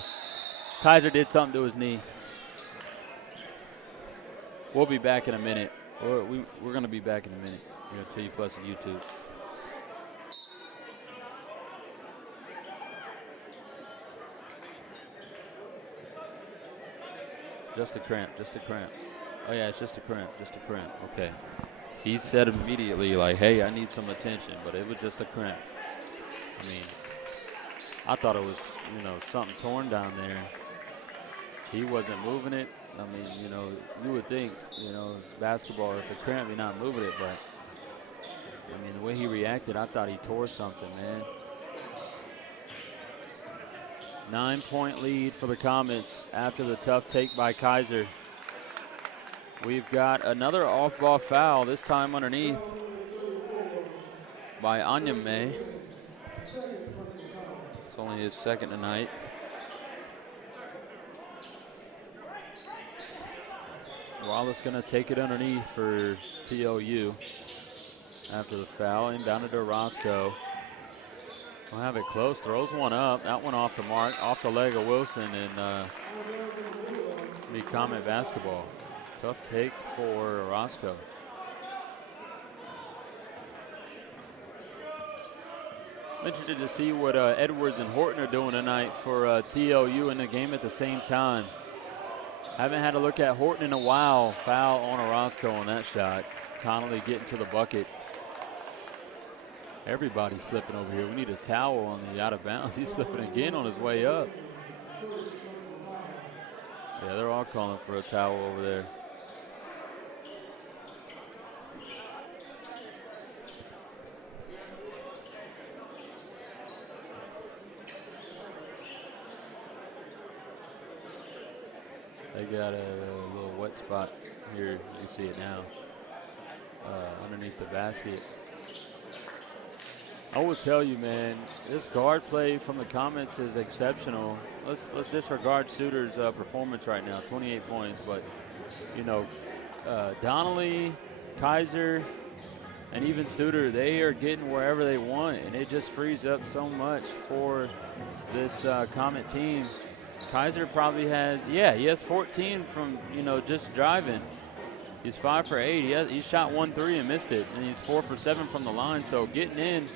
Kaiser did something to his knee. We'll be back in a minute. We're gonna be back in a minute. We're gonna tell you plus on YouTube. Just a cramp. Oh, yeah, it's just a cramp. Okay. He said immediately, like, hey, I need some attention, but it was just a cramp. I mean, I thought it was, something torn down there. He wasn't moving it. I mean, you would think, it's basketball, it's a cramp, you're not moving it, but, I mean, the way he reacted, I thought he tore something, man. 9-point lead for the Comets after the tough take by Kaiser. We've got another off-ball foul, this time underneath by Anyame. It's only his second tonight. Wallace going to take it underneath for TLU after the foul. Inbounded to Roscoe. We'll have it close. Throws one up. That one off the mark, off the leg of Wilson, and be Comet basketball. Tough take for Roscoe. I'm interested to see what Edwards and Horton are doing tonight for TLU in the game at the same time. Haven't had a look at Horton in a while. Foul on Orozco on that shot. Connolly getting to the bucket. Everybody's slipping over here. We need a towel on the out of bounds. He's slipping again on his way up. Yeah, they're all calling for a towel over there. They got a little wet spot here. You can see it now underneath the basket. I will tell you, man, this guard play from the Comets is exceptional. Let's disregard Suter's performance right now, 28 points. But, Donnelly, Kaiser, and even Suter, they are getting wherever they want, and it just frees up so much for this Comet team. Kaiser probably has, he has 14 from, just driving. He's 5 for 8. He shot 1 3 and missed it, and he's 4 for 7 from the line. So getting in,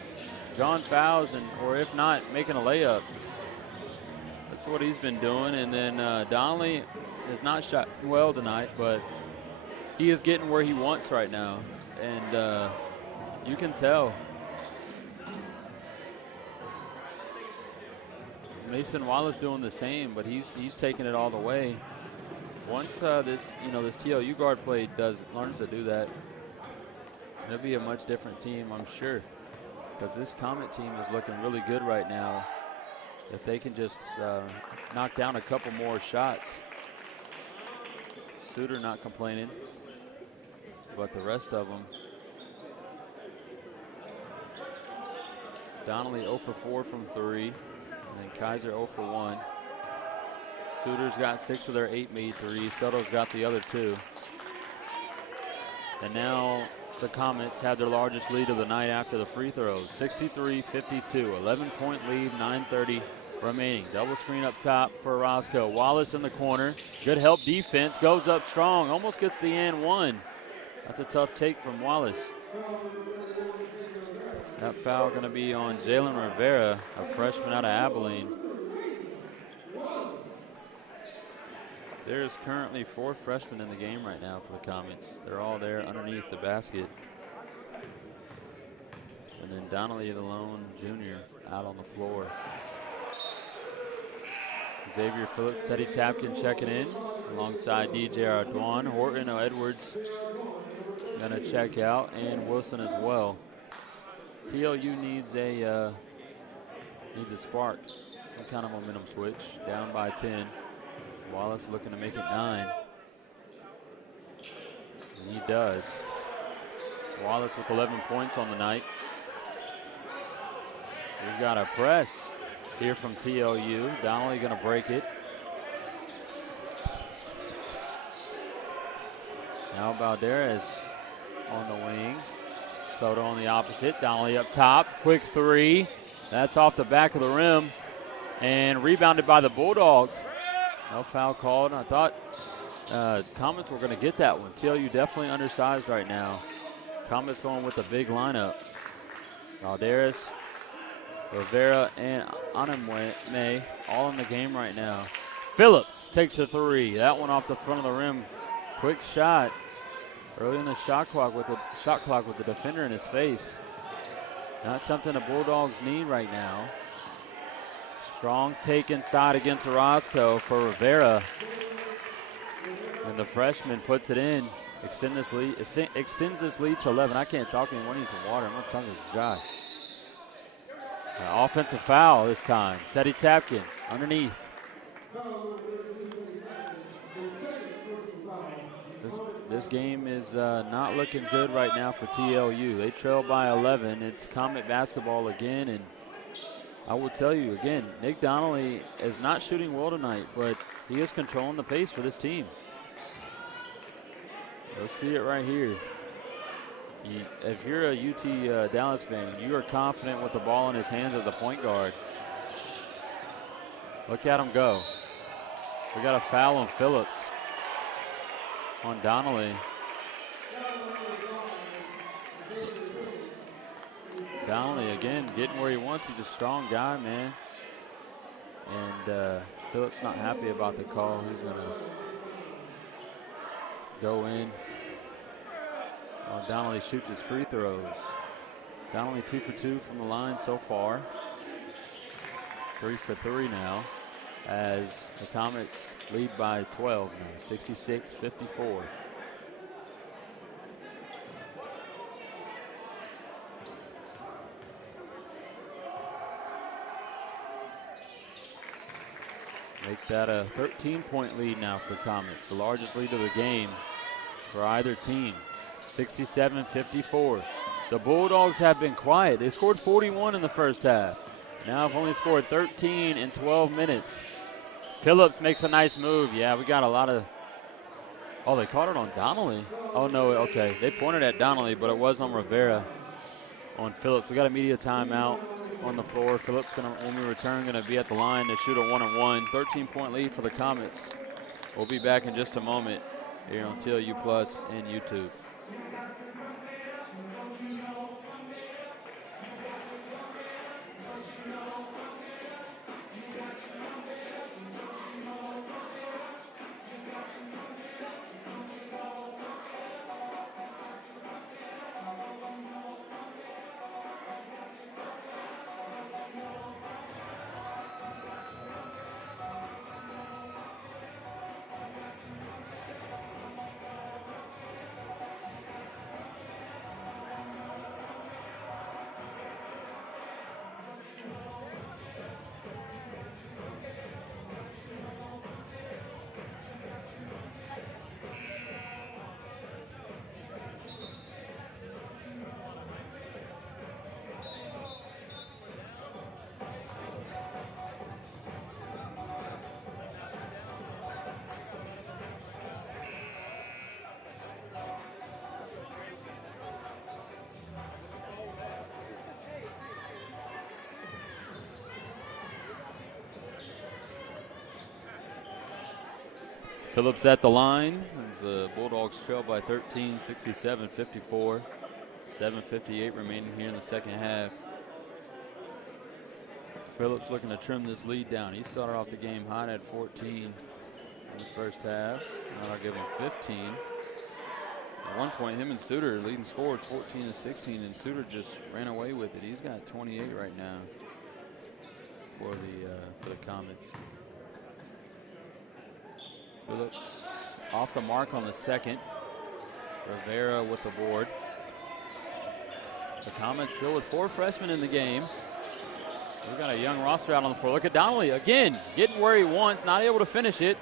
drawing fouls, or if not, making a layup. That's what he's been doing. And then Donnelly has not shot well tonight, but he is getting where he wants right now. And you can tell. Mason Wallace doing the same, but he's taking it all the way. Once this TLU guard play learns to do that, it'll be a much different team, I'm sure. Because this Comet team is looking really good right now. If they can just knock down a couple more shots. Suter not complaining, but the rest of them. Donnelly 0 for 4 from 3, and then Kaiser 0 for 1. Suter's got 6 of their 8 made threes. Soto's got the other 2. And now the Comets have their largest lead of the night after the free throws. 63-52, 11-point lead, 9:30 remaining. Double screen up top for Roscoe. Wallace in the corner. Good help defense. Goes up strong. Almost gets the and one. That's a tough take from Wallace. That foul going to be on Jalen Rivera, a freshman out of Abilene. There's currently 4 freshmen in the game right now for the Comets. They're all there underneath the basket. And then Donnelly, the lone junior, out on the floor. Xavier Phillips, Teddy Tapkin checking in alongside DJ Ardoin. Horton Edwards gonna check out, and Wilson as well. TLU needs a spark, some kind of momentum switch. Down by 10. Wallace looking to make it 9. And he does. Wallace with 11 points on the night. We've got a press here from TLU. Donnelly going to break it. Now Balderas on the wing. Soto on the opposite. Donnelly up top. Quick 3. That's off the back of the rim. And rebounded by the Bulldogs. No foul called. I thought Comets were going to get that one. TLU definitely undersized right now. Comets going with a big lineup. Valderas, Rivera, and Anamwe all in the game right now. Phillips takes a three. That one off the front of the rim. Quick shot early in the shot clock with the defender in his face. Not something the Bulldogs need right now. Strong take inside against Orozco for Rivera. And the freshman puts it in. Extends this lead to 11. I can't talk anymore. I need some water. My tongue is dry. Offensive foul this time. Teddy Tapkin underneath. This game is not looking good right now for TLU. They trail by 11. It's Comet basketball again, and I will tell you again, Nick Donnelly is not shooting well tonight, but he is controlling the pace for this team. You'll see it right here. If you're a UT Dallas fan, you are confident with the ball in his hands as a point guard. Look at him go. We got a foul on Phillips. On Donnelly. Donnelly again getting where he wants. He's a strong guy, man. And Phillips not happy about the call. He's going to go in. While Donnelly shoots his free throws. Donnelly 2 for 2 from the line so far. 3 for 3 now, as the Comets lead by 12 now, 66-54. Make that a 13-point lead now for the Comets, the largest lead of the game for either team, 67-54. The Bulldogs have been quiet. They scored 41 in the first half. Now have only scored 13 in 12 minutes. Phillips makes a nice move. Yeah, we got a lot of, oh, they caught it on Donnelly. Oh, no, okay. They pointed at Donnelly, but it was on Rivera on Phillips. We got a media timeout on the floor. Phillips, when we return, going to be at the line to shoot a 1-on-1. 13-point lead for the Comets. We'll be back in just a moment here on TLU Plus and YouTube. Phillips at the line as the Bulldogs trail by 13, 67-54. 7:58 remaining here in the second half. Phillips looking to trim this lead down. He started off the game hot at 14 in the first half. Now I'll give him 15. At one point, him and Suter leading scorers 14-16, and Suter just ran away with it. He's got 28 right now for the Comets. Phillips off the mark on the second. Rivera with the board. The Comets still with 4 freshmen in the game. We've got a young roster out on the floor. Look at Donnelly again, getting where he wants, not able to finish it.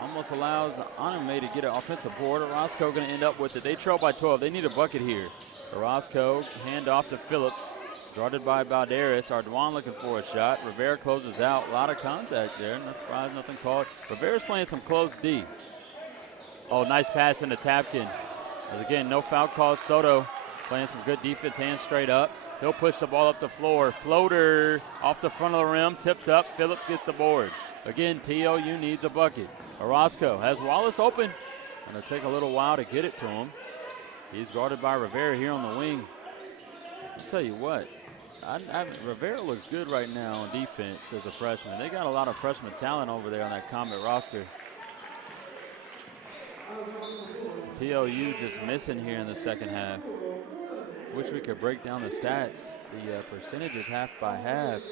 Almost allows Anime to get an offensive board. Orozco going to end up with it. They trail by 12. They need a bucket here. Orozco, hand off to Phillips. Guarded by Balderas. Ardoin looking for a shot. Rivera closes out. A lot of contact there. No surprise, nothing called. Rivera's playing some close D. Oh, nice pass into Tapkin. But again, no foul calls. Soto playing some good defense, hands straight up. He'll push the ball up the floor. Floater off the front of the rim, tipped up. Phillips gets the board. Again, TLU needs a bucket. Orozco has Wallace open. Going to take a little while to get it to him. He's guarded by Rivera here on the wing. I'll tell you what, Rivera looks good right now on defense as a freshman. They got a lot of freshman talent over there on that Comet roster. TLU just missing here in the second half. Wish we could break down the stats. The percentages half by half.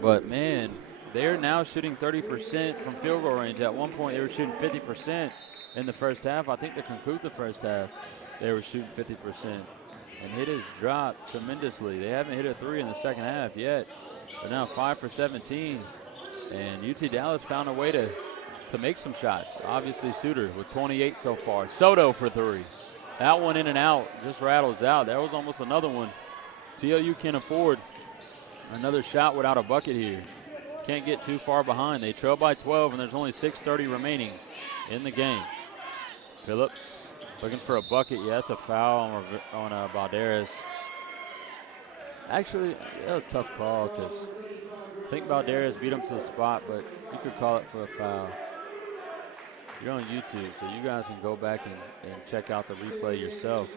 But, man, they're now shooting 30% from field goal range. At one point, they were shooting 50% in the first half. I think to conclude the first half, they were shooting 50%. And hit has dropped tremendously. They haven't hit a three in the second half yet. They're now 5 for 17. And UT Dallas found a way to make some shots. Obviously, Suter with 28 so far. Soto for three. That one in and out, just rattles out. That was almost another one. TLU can't afford another shot without a bucket here. Can't get too far behind. They trail by 12, and there's only 6:30 remaining in the game. Phillips looking for a bucket. Yeah, that's a foul on Balderas. Actually, that was a tough call because I think Balderas beat him to the spot, but you could call it for a foul. You're on YouTube, so you guys can go back and check out the replay yourself.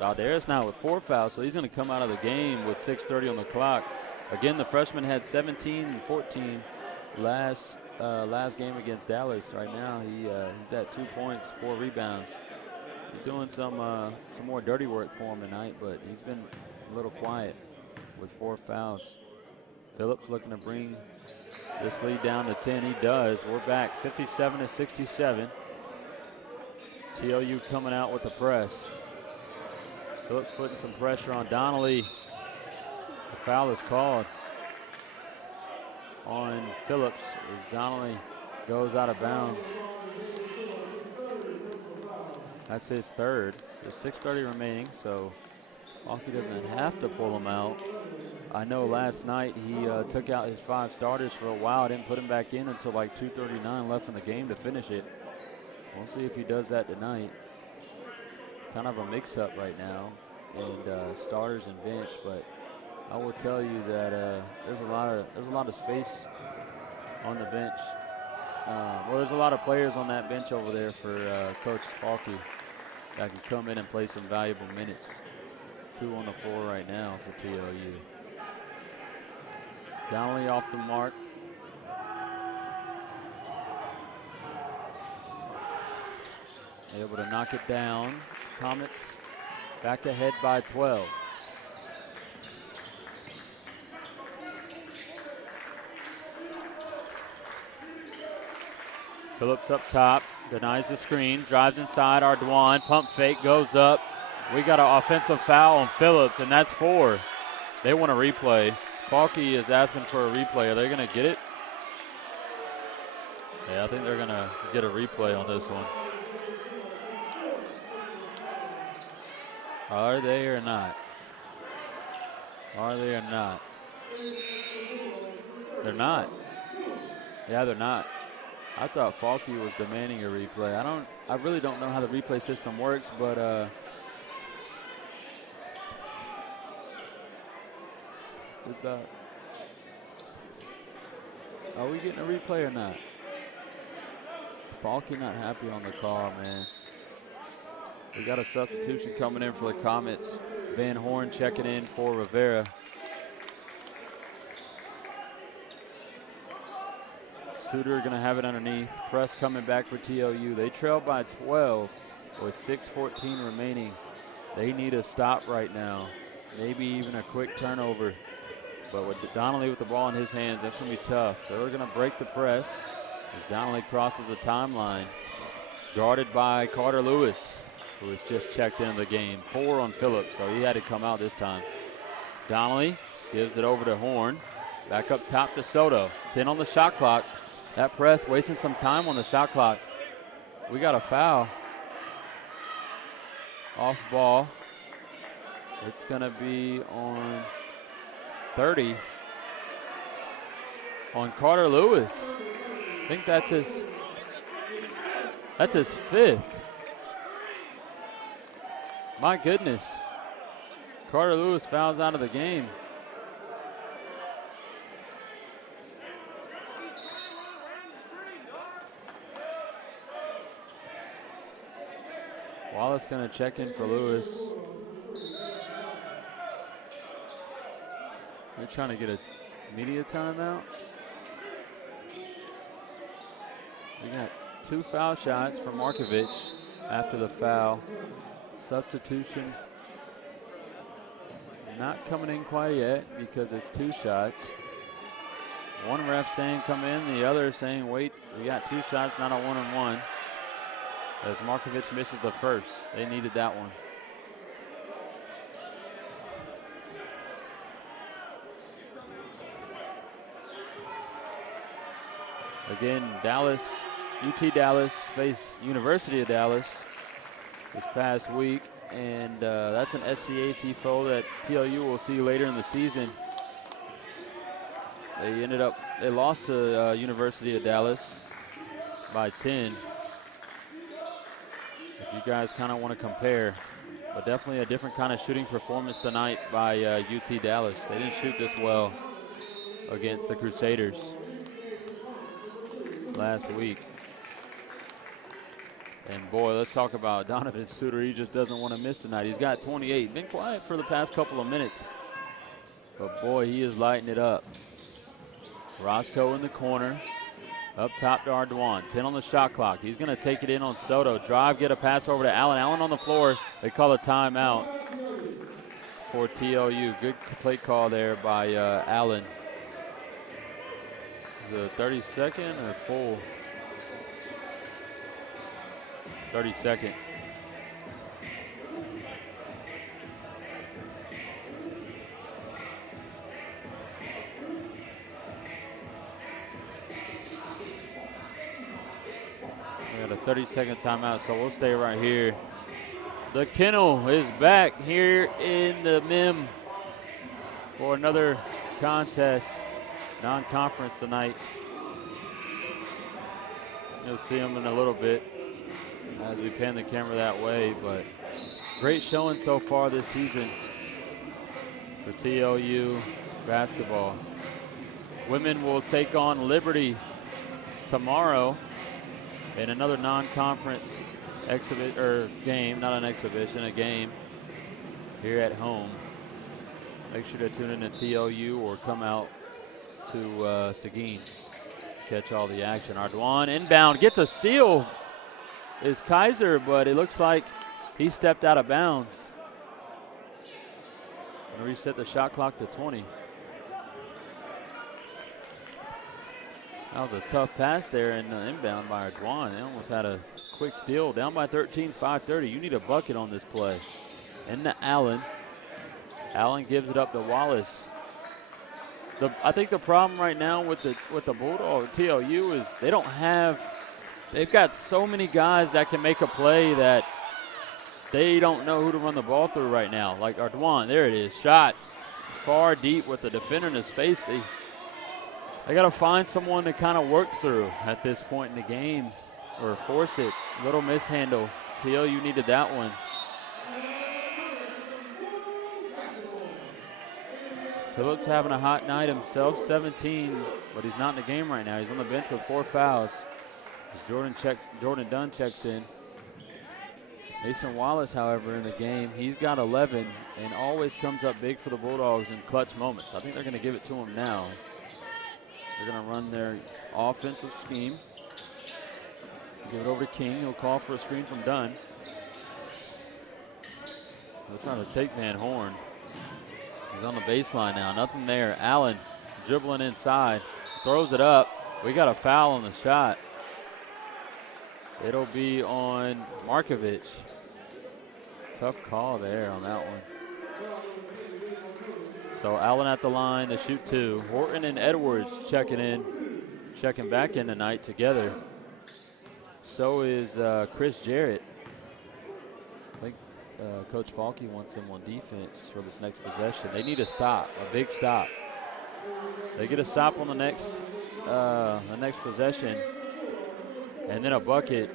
Balderas now with 4 fouls, so he's going to come out of the game with 6:30 on the clock. Again, the freshman had 17 and 14 last game against Dallas. Right now, he's at 2 points, 4 rebounds. He's doing some more dirty work for him tonight, but he's been a little quiet with 4 fouls. Phillips looking to bring this lead down to 10. He does. We're back 57 to 67. TLU coming out with the press. Phillips putting some pressure on Donnelly. The foul is called on Phillips as Donnelly goes out of bounds. That's his third. There's 6:30 remaining, so Falke doesn't have to pull him out. I know last night he took out his 5 starters for a while, didn't put him back in until like 2:39 left in the game to finish it. We'll see if he does that tonight. Kind of a mix-up right now, and starters and bench. But I will tell you that there's a lot of space on the bench. Well, there's a lot of players on that bench over there for Coach Falke that can come in and play some valuable minutes. 2 on the floor right now for TLU. Donnelly off the mark. Able to knock it down. Comets back ahead by 12. Phillips up top, denies the screen, drives inside. Ardoin, pump fake, goes up. We got an offensive foul on Phillips, and that's 4. They want a replay. Falke is asking for a replay. Are they going to get it? Yeah, I think they're going to get a replay on this one. Are they or not? Are they or not? They're not. Yeah, they're not. I thought Falke was demanding a replay. I really don't know how the replay system works, but are we getting a replay or not? Falke not happy on the call, man. We got a substitution coming in for the Comets. Van Horn checking in for Rivera. Suter going to have it underneath. Press coming back for TLU. They trail by 12 with 6:14 remaining. They need a stop right now. Maybe even a quick turnover. But with Donnelly with the ball in his hands, that's going to be tough. They're going to break the press as Donnelly crosses the timeline. Guarded by Carter Lewis, who has just checked into the game. 4 on Phillips, so he had to come out this time. Donnelly gives it over to Horn. Back up top to Soto. 10 on the shot clock. That press wasting some time on the shot clock. We got a foul. Off ball. It's going to be on 30 on Carter Lewis. I think that's his 5th. My goodness. Carter Lewis fouls out of the game. Wallace going to check in for Lewis. They're trying to get a media timeout. We got 2 foul shots from Markovich after the foul. Substitution not coming in quite yet because it's 2 shots. One ref saying come in, the other saying wait, we got 2 shots, not a 1-on-1. As Markovich misses the first. They needed that one. Again, UT Dallas faced University of Dallas this past week, and that's an SCAC foe that TLU will see later in the season. They lost to University of Dallas by 10. If you guys kind of want to compare, but definitely a different kind of shooting performance tonight by UT Dallas. They didn't shoot this well against the Crusaders last week. And boy, let's talk about Donovan Suter. He just doesn't want to miss tonight. He's got 28. Been quiet for the past couple of minutes, but boy, he is lighting it up. Roscoe in the corner. Up top to Ardoin. 10 on the shot clock. He's going to take it in on Soto. Drive, get a pass over to Allen. Allen on the floor. They call a timeout for TLU. Good play call there by Allen. The 32nd or full? 32nd. We got a 30-second timeout, so we'll stay right here. The Kennel is back here in the MIM for another contest, non-conference tonight. You'll see them in a little bit as we pan the camera that way, but great showing so far this season for TLU basketball. Women will take on Liberty tomorrow in another non-conference game, not an exhibition, a game here at home. Make sure to tune in to TLU or come out to Seguin. Catch all the action. Ardoin inbound, gets a steal is Kaiser, but it looks like he stepped out of bounds. And reset the shot clock to 20. That was a tough pass there and inbound by Ardoin. They almost had a quick steal. Down by 13, 5:30. You need a bucket on this play. Into Allen. Allen gives it up to Wallace. I think the problem right now with the Bulldog TLU is they've got so many guys that can make a play that they don't know who to run the ball through right now. Like Ardoin, there it is, shot far deep with the defender in his face. They got to find someone to kind of work through at this point in the game or force it. Little mishandle. TLU needed that one. Phillips having a hot night himself, 17, but he's not in the game right now. He's on the bench with 4 fouls. As Jordan Dunn checks in. Mason Wallace, however, in the game, he's got 11 and always comes up big for the Bulldogs in clutch moments. I think they're going to give it to him now. They're going to run their offensive scheme. Give it over to King. He'll call for a screen from Dunn. They're trying to take Van Horn. He's on the baseline now. Nothing there. Allen dribbling inside. Throws it up. We got a foul on the shot. It'll be on Markovich. Tough call there on that one. So Allen at the line to shoot 2. Horton and Edwards checking back in tonight together. So is Chris Jarrett. I think Coach Falke wants them on defense for this next possession. They need a stop, a big stop. They get a stop on the next possession, and then a bucket.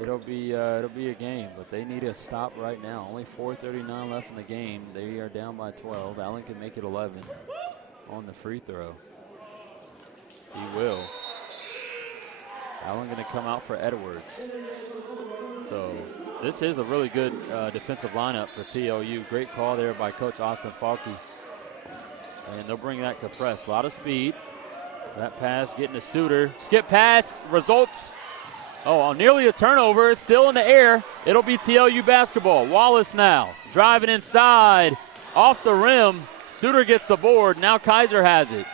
it'll be a game, but they need a stop right now. Only 4:39 left in the game. They are down by 12. Allen can make it 11 on the free throw. He will. Allen going to come out for Edwards. So this is a really good defensive lineup for TLU. Great call there by Coach Austin Falke. And they'll bring that compress. A lot of speed. That pass getting to Suter. Skip pass. Results. Oh, nearly a turnover. It's still in the air. It'll be TLU basketball. Wallace now driving inside. Off the rim. Suter gets the board. Now Kaiser has it.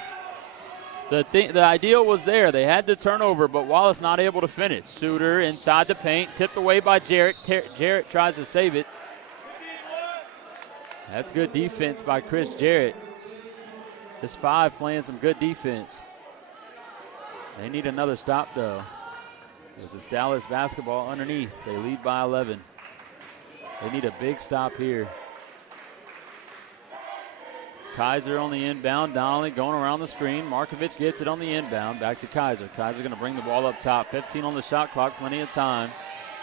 The ideal was there. They had the turnover, but Wallace not able to finish. Suter inside the paint. Tipped away by Jarrett. Jarrett tries to save it. That's good defense by Chris Jarrett. This 5 playing some good defense. They need another stop, though. This is Dallas basketball underneath. They lead by 11. They need a big stop here. Kaiser on the inbound. Donnelly going around the screen. Markovich gets it on the inbound. Back to Kaiser. Kaiser going to bring the ball up top. 15 on the shot clock. Plenty of time.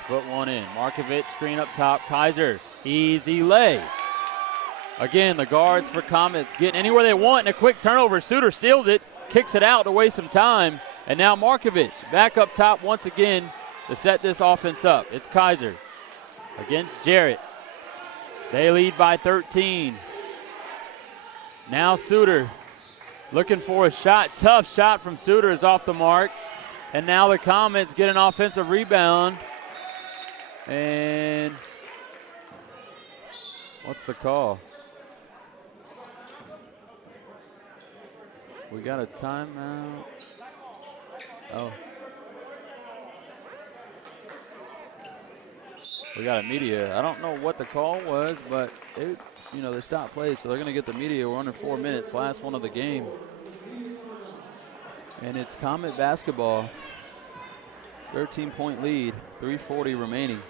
Put one in. Markovich screen up top. Kaiser. Easy lay. Again, the guards for Comets getting anywhere they want, and a quick turnover. Suter steals it. Kicks it out to waste some time. And now Markovich back up top once again to set this offense up. It's Kaiser against Jarrett. They lead by 13. Now Suter looking for a shot. Tough shot from Suter is off the mark. And now the Comets get an offensive rebound. And what's the call? We got a timeout. Oh. We got a media. I don't know what the call was, but they stopped play, so they're going to get the media. We're under 4 minutes, last one of the game. And it's Comet basketball. 13-point lead, 3:40 remaining.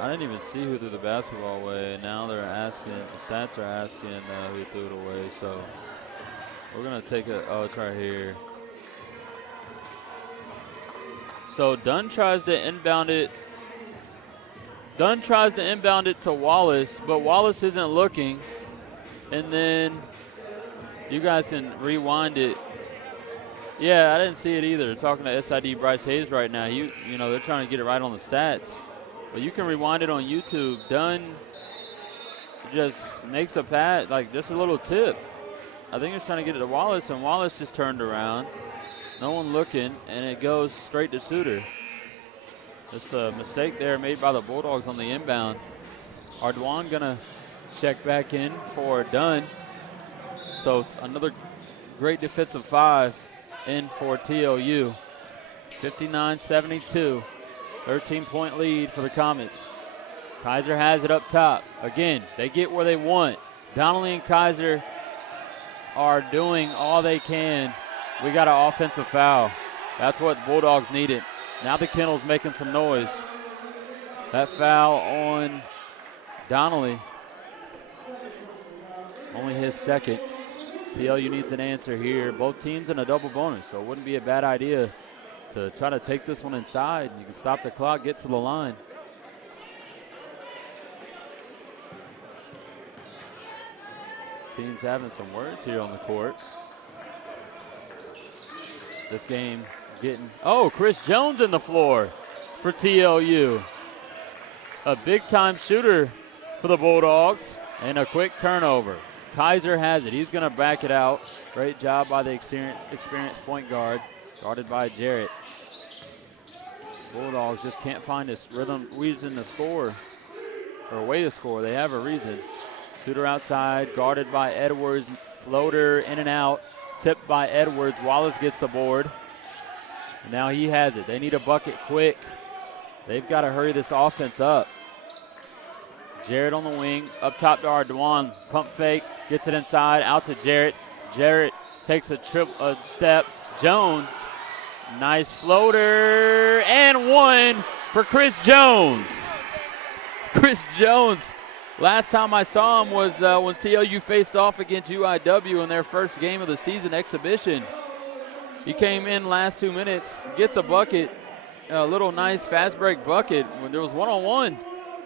I didn't even see who threw the basketball away. Now they're asking, the stats are asking who threw it away. So we're going to take it's right here. So Dunn tries to inbound it. Dunn tries to inbound it to Wallace, but Wallace isn't looking. And then you guys can rewind it. Yeah, I didn't see it either. Talking to SID Bryce Hayes right now. They're trying to get it right on the stats. But you can rewind it on YouTube. Dunn just makes a pass, like just a little tip. I think he's trying to get it to Wallace, and Wallace just turned around. No one looking, and it goes straight to Suter. Just a mistake there made by the Bulldogs on the inbound. Ardoin gonna check back in for Dunn. So another great defensive 5 in for TLU. 59-72. 13-point lead for the Comets. Kaiser has it up top. Again, they get where they want. Donnelly and Kaiser are doing all they can. We got an offensive foul. That's what Bulldogs needed. Now the Kennels making some noise. That foul on Donnelly. Only his second. TLU needs an answer here. Both teams in a double bonus, so it wouldn't be a bad idea to try to take this one inside. You can stop the clock, get to the line. Teams having some words here on the court. This game getting, Chris Jones in the floor for TLU. A big-time shooter for the Bulldogs, and a quick turnover. Kaiser has it. He's going to back it out. Great job by the experienced point guard, guarded by Jarrett. Bulldogs just can't find this reason to score, or a way to score. They have a reason. Suter outside, guarded by Edwards. Floater in and out, tipped by Edwards. Wallace gets the board. And now he has it. They need a bucket quick. They've got to hurry this offense up. Jarrett on the wing, up top to Ardoin. Pump fake, gets it inside, out to Jarrett. Jarrett takes a step. Jones, nice floater, and one for Chris Jones. Chris Jones, last time I saw him was when TLU faced off against UIW in their first game of the season exhibition. He came in last 2 minutes, gets a bucket, a little nice fast break bucket when there was one-on-one.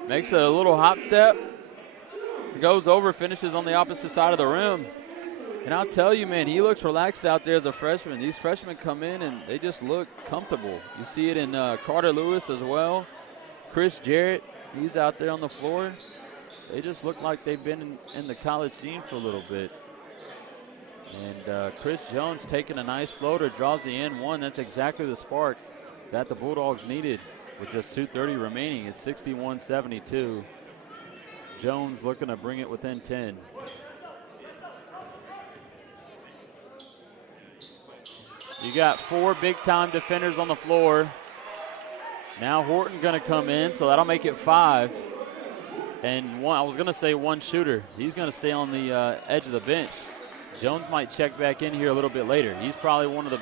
Makes a little hop step, goes over, finishes on the opposite side of the rim. And I'll tell you, man, he looks relaxed out there as a freshman. These freshmen come in and they just look comfortable. You see it in Carter Lewis as well. Chris Jarrett, he's out there on the floor. They just look like they've been in the college scene for a little bit. And Chris Jones taking a nice floater, draws the end one. That's exactly the spark that the Bulldogs needed with just 2:30 remaining. It's 61-72. Jones looking to bring it within 10. You got 4 big-time defenders on the floor. Now Horton going to come in, so that'll make it 5. And I was going to say 1 shooter. He's going to stay on the edge of the bench. Jones might check back in here a little bit later. He's probably one of the,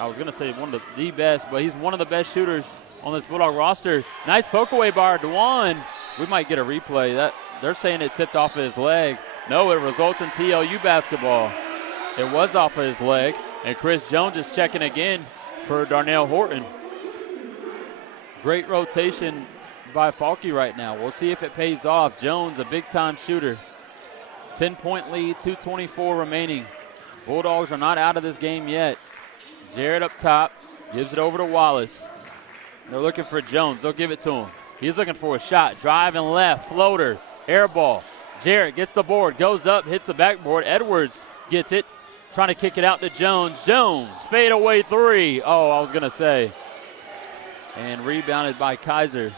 I was going to say one of the best, but he's one of the best shooters on this Bulldog roster. Nice poke away by Dewan. We might get a replay. They're saying it tipped off of his leg. No, it results in TLU basketball. It was off of his leg, and Chris Jones is checking again for Darnell Horton. Great rotation by Falke right now. We'll see if it pays off. Jones, a big-time shooter. 10-point lead, 2:24 remaining. Bulldogs are not out of this game yet. Jarrett up top, gives it over to Wallace. They're looking for Jones. They'll give it to him. He's looking for a shot. Drive and left, floater, air ball. Jarrett gets the board, goes up, hits the backboard. Edwards gets it, trying to kick it out to Jones. Jones, fade away 3. Oh, I was going to say. And rebounded by Kaiser.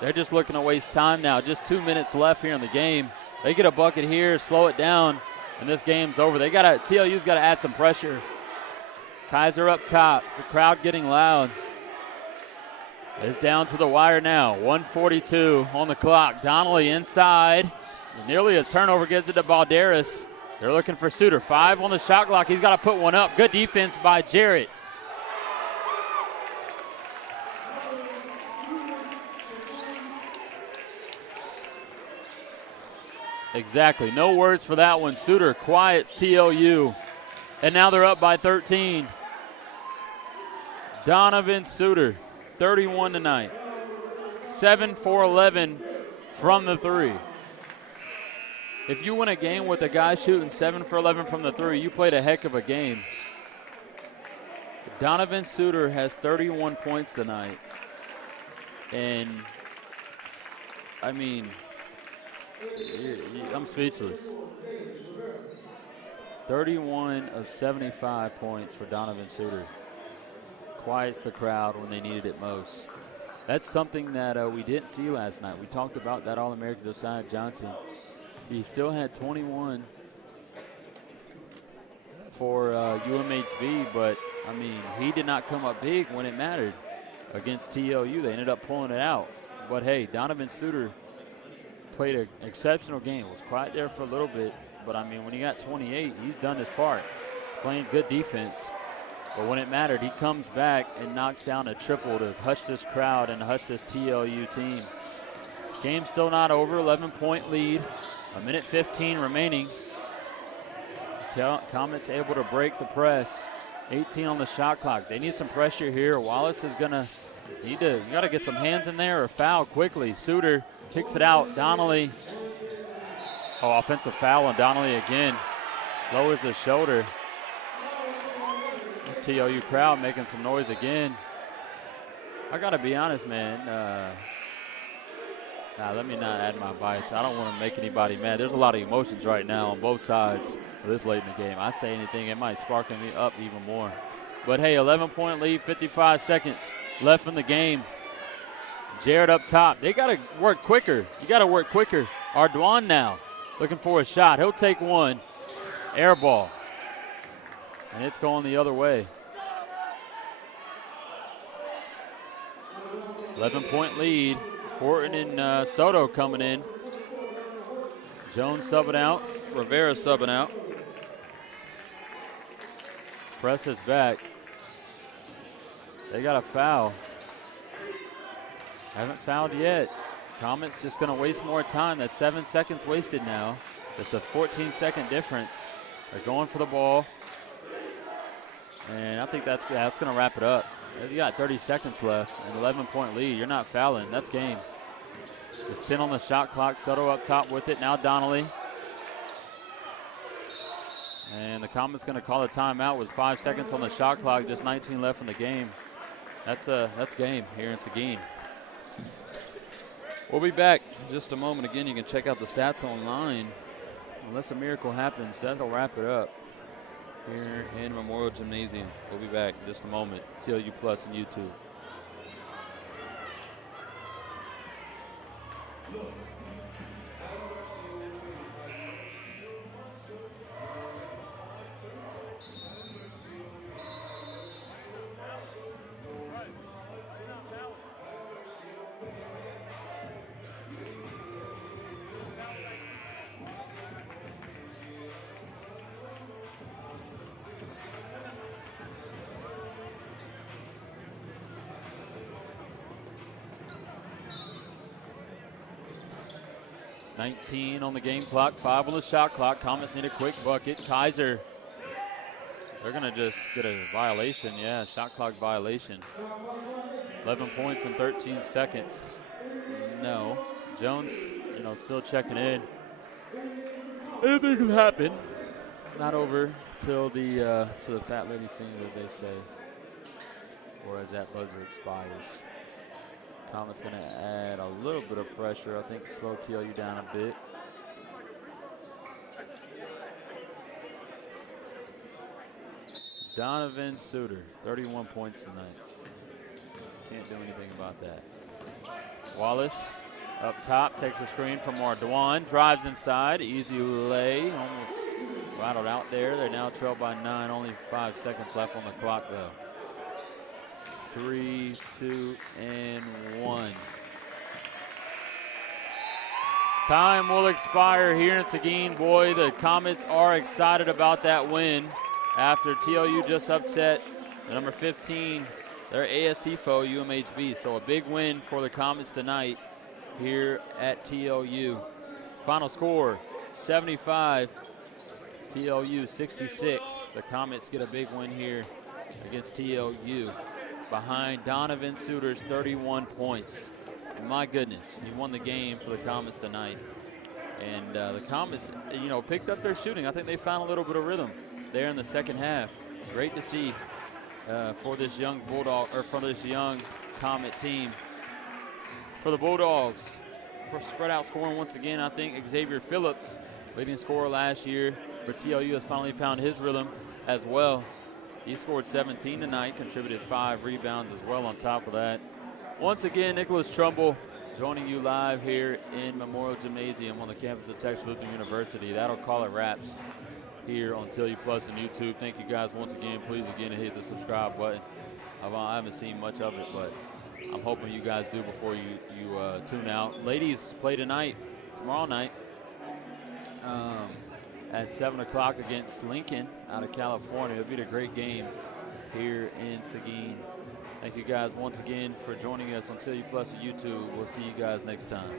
They're just looking to waste time now. Just 2 minutes left here in the game. They get a bucket here, slow it down, and this game's over. TLU's got to add some pressure. Kaiser up top, the crowd getting loud. It's down to the wire now. 1:42 on the clock. Donnelly inside. Nearly a turnover, gets it to Balderas. They're looking for Suter. 5 on the shot clock. He's got to put one up. Good defense by Jarrett. Exactly. No words for that one. Suter quiets TLU. And now they're up by 13. Donovan Suter, 31 tonight. 7 for 11 from the 3. If you win a game with a guy shooting 7 for 11 from the 3, you played a heck of a game. Donovan Suter has 31 points tonight. And, I mean, I'm speechless. 31 of 75 points for Donovan Suter. Quiets the crowd when they needed it most. That's something that we didn't see last night. We talked about that All-American Josiah Johnson. He still had 21 for UMHB, but, I mean, he did not come up big when it mattered against TLU. They ended up pulling it out. But, hey, Donovan Suter played an exceptional game. Was quiet there for a little bit, but I mean, when he got 28, he's done his part, playing good defense. But when it mattered, he comes back and knocks down a triple to hush this crowd and hush this TLU team. Game's still not over, 11-point lead, 1:15 remaining. Comet's able to break the press. 18 on the shot clock. They need some pressure here. Wallace is gonna you gotta get some hands in there or foul quickly. Suter kicks it out. Donnelly. Oh, offensive foul on Donnelly again. Lowers his shoulder. This TLU crowd making some noise again. I got to be honest, man. Let me not add my bias. I don't want to make anybody mad. There's a lot of emotions right now on both sides of this late in the game. I say anything, it might spark me up even more. But, hey, 11-point lead, 55 seconds left in the game. Jarrett up top. They got to work quicker. You got to work quicker. Ardoin now looking for a shot. He'll take one. Air ball. And it's going the other way. 11-point lead. Horton and Soto coming in. Jones subbing out. Rivera subbing out. Press is back. They got a foul. Haven't fouled yet. Comet's just going to waste more time. That's 7 seconds wasted now. Just a 14-second difference. They're going for the ball. And I think that's going to wrap it up. You got 30 seconds left, an 11-point lead. You're not fouling. That's game. There's 10 on the shot clock. Soto up top with it. Now Donnelly. And the Comet's going to call a timeout with 5 seconds on the shot clock. Just 19 left in the game. That's game here in Seguin. We'll be back in just a moment. Again, you can check out the stats online. Unless a miracle happens, that'll wrap it up here in Memorial Gymnasium. We'll be back in just a moment. TLU Plus and YouTube. On the game clock, 5 on the shot clock. Comets need a quick bucket. Kaiser, they're going to just get a violation. Yeah, shot clock violation. 11 points in 13 seconds. No. Jones, still checking in. Anything can happen. Not over till the fat lady sings, as they say, or as that buzzer expires. Comet's going to add a little bit of pressure. I think slow TLU down a bit. Donovan Suter, 31 points tonight. Can't do anything about that. Wallace up top, takes a screen from Marduan, drives inside, easy lay, almost rattled out there. They're now trailed by 9, only 5 seconds left on the clock though. 3, 2, and 1. Time will expire here in Seguin. Boy, the Comets are excited about that win after TLU just upset the number 15, their ASC foe, UMHB. So a big win for the Comets tonight here at TLU. Final score, 75, TLU 66. The Comets get a big win here against TLU behind Donovan Suter's 31 points. My goodness, he won the game for the Comets tonight. And the Comets, picked up their shooting. I think they found a little bit of rhythm there in the second half. Great to see for this young Bulldog, or for this young Comet team. For the Bulldogs, spread out scoring once again. I think Xavier Phillips, leading scorer last year for TLU, has finally found his rhythm as well. He scored 17 tonight, contributed 5 rebounds as well on top of that. Once again, Nicholas Trumbull joining you live here in Memorial Gymnasium on the campus of Texas Lutheran University. That'll call it wraps here on TLU Plus and YouTube. Thank you guys once again. Please again hit the subscribe button. I haven't seen much of it, but I'm hoping you guys do before you tune out. Ladies play tonight, tomorrow night, at 7 o'clock against Lincoln out of California. It'll be a great game here in Seguin. Thank you guys once again for joining us on TLU Plus and YouTube. We'll see you guys next time.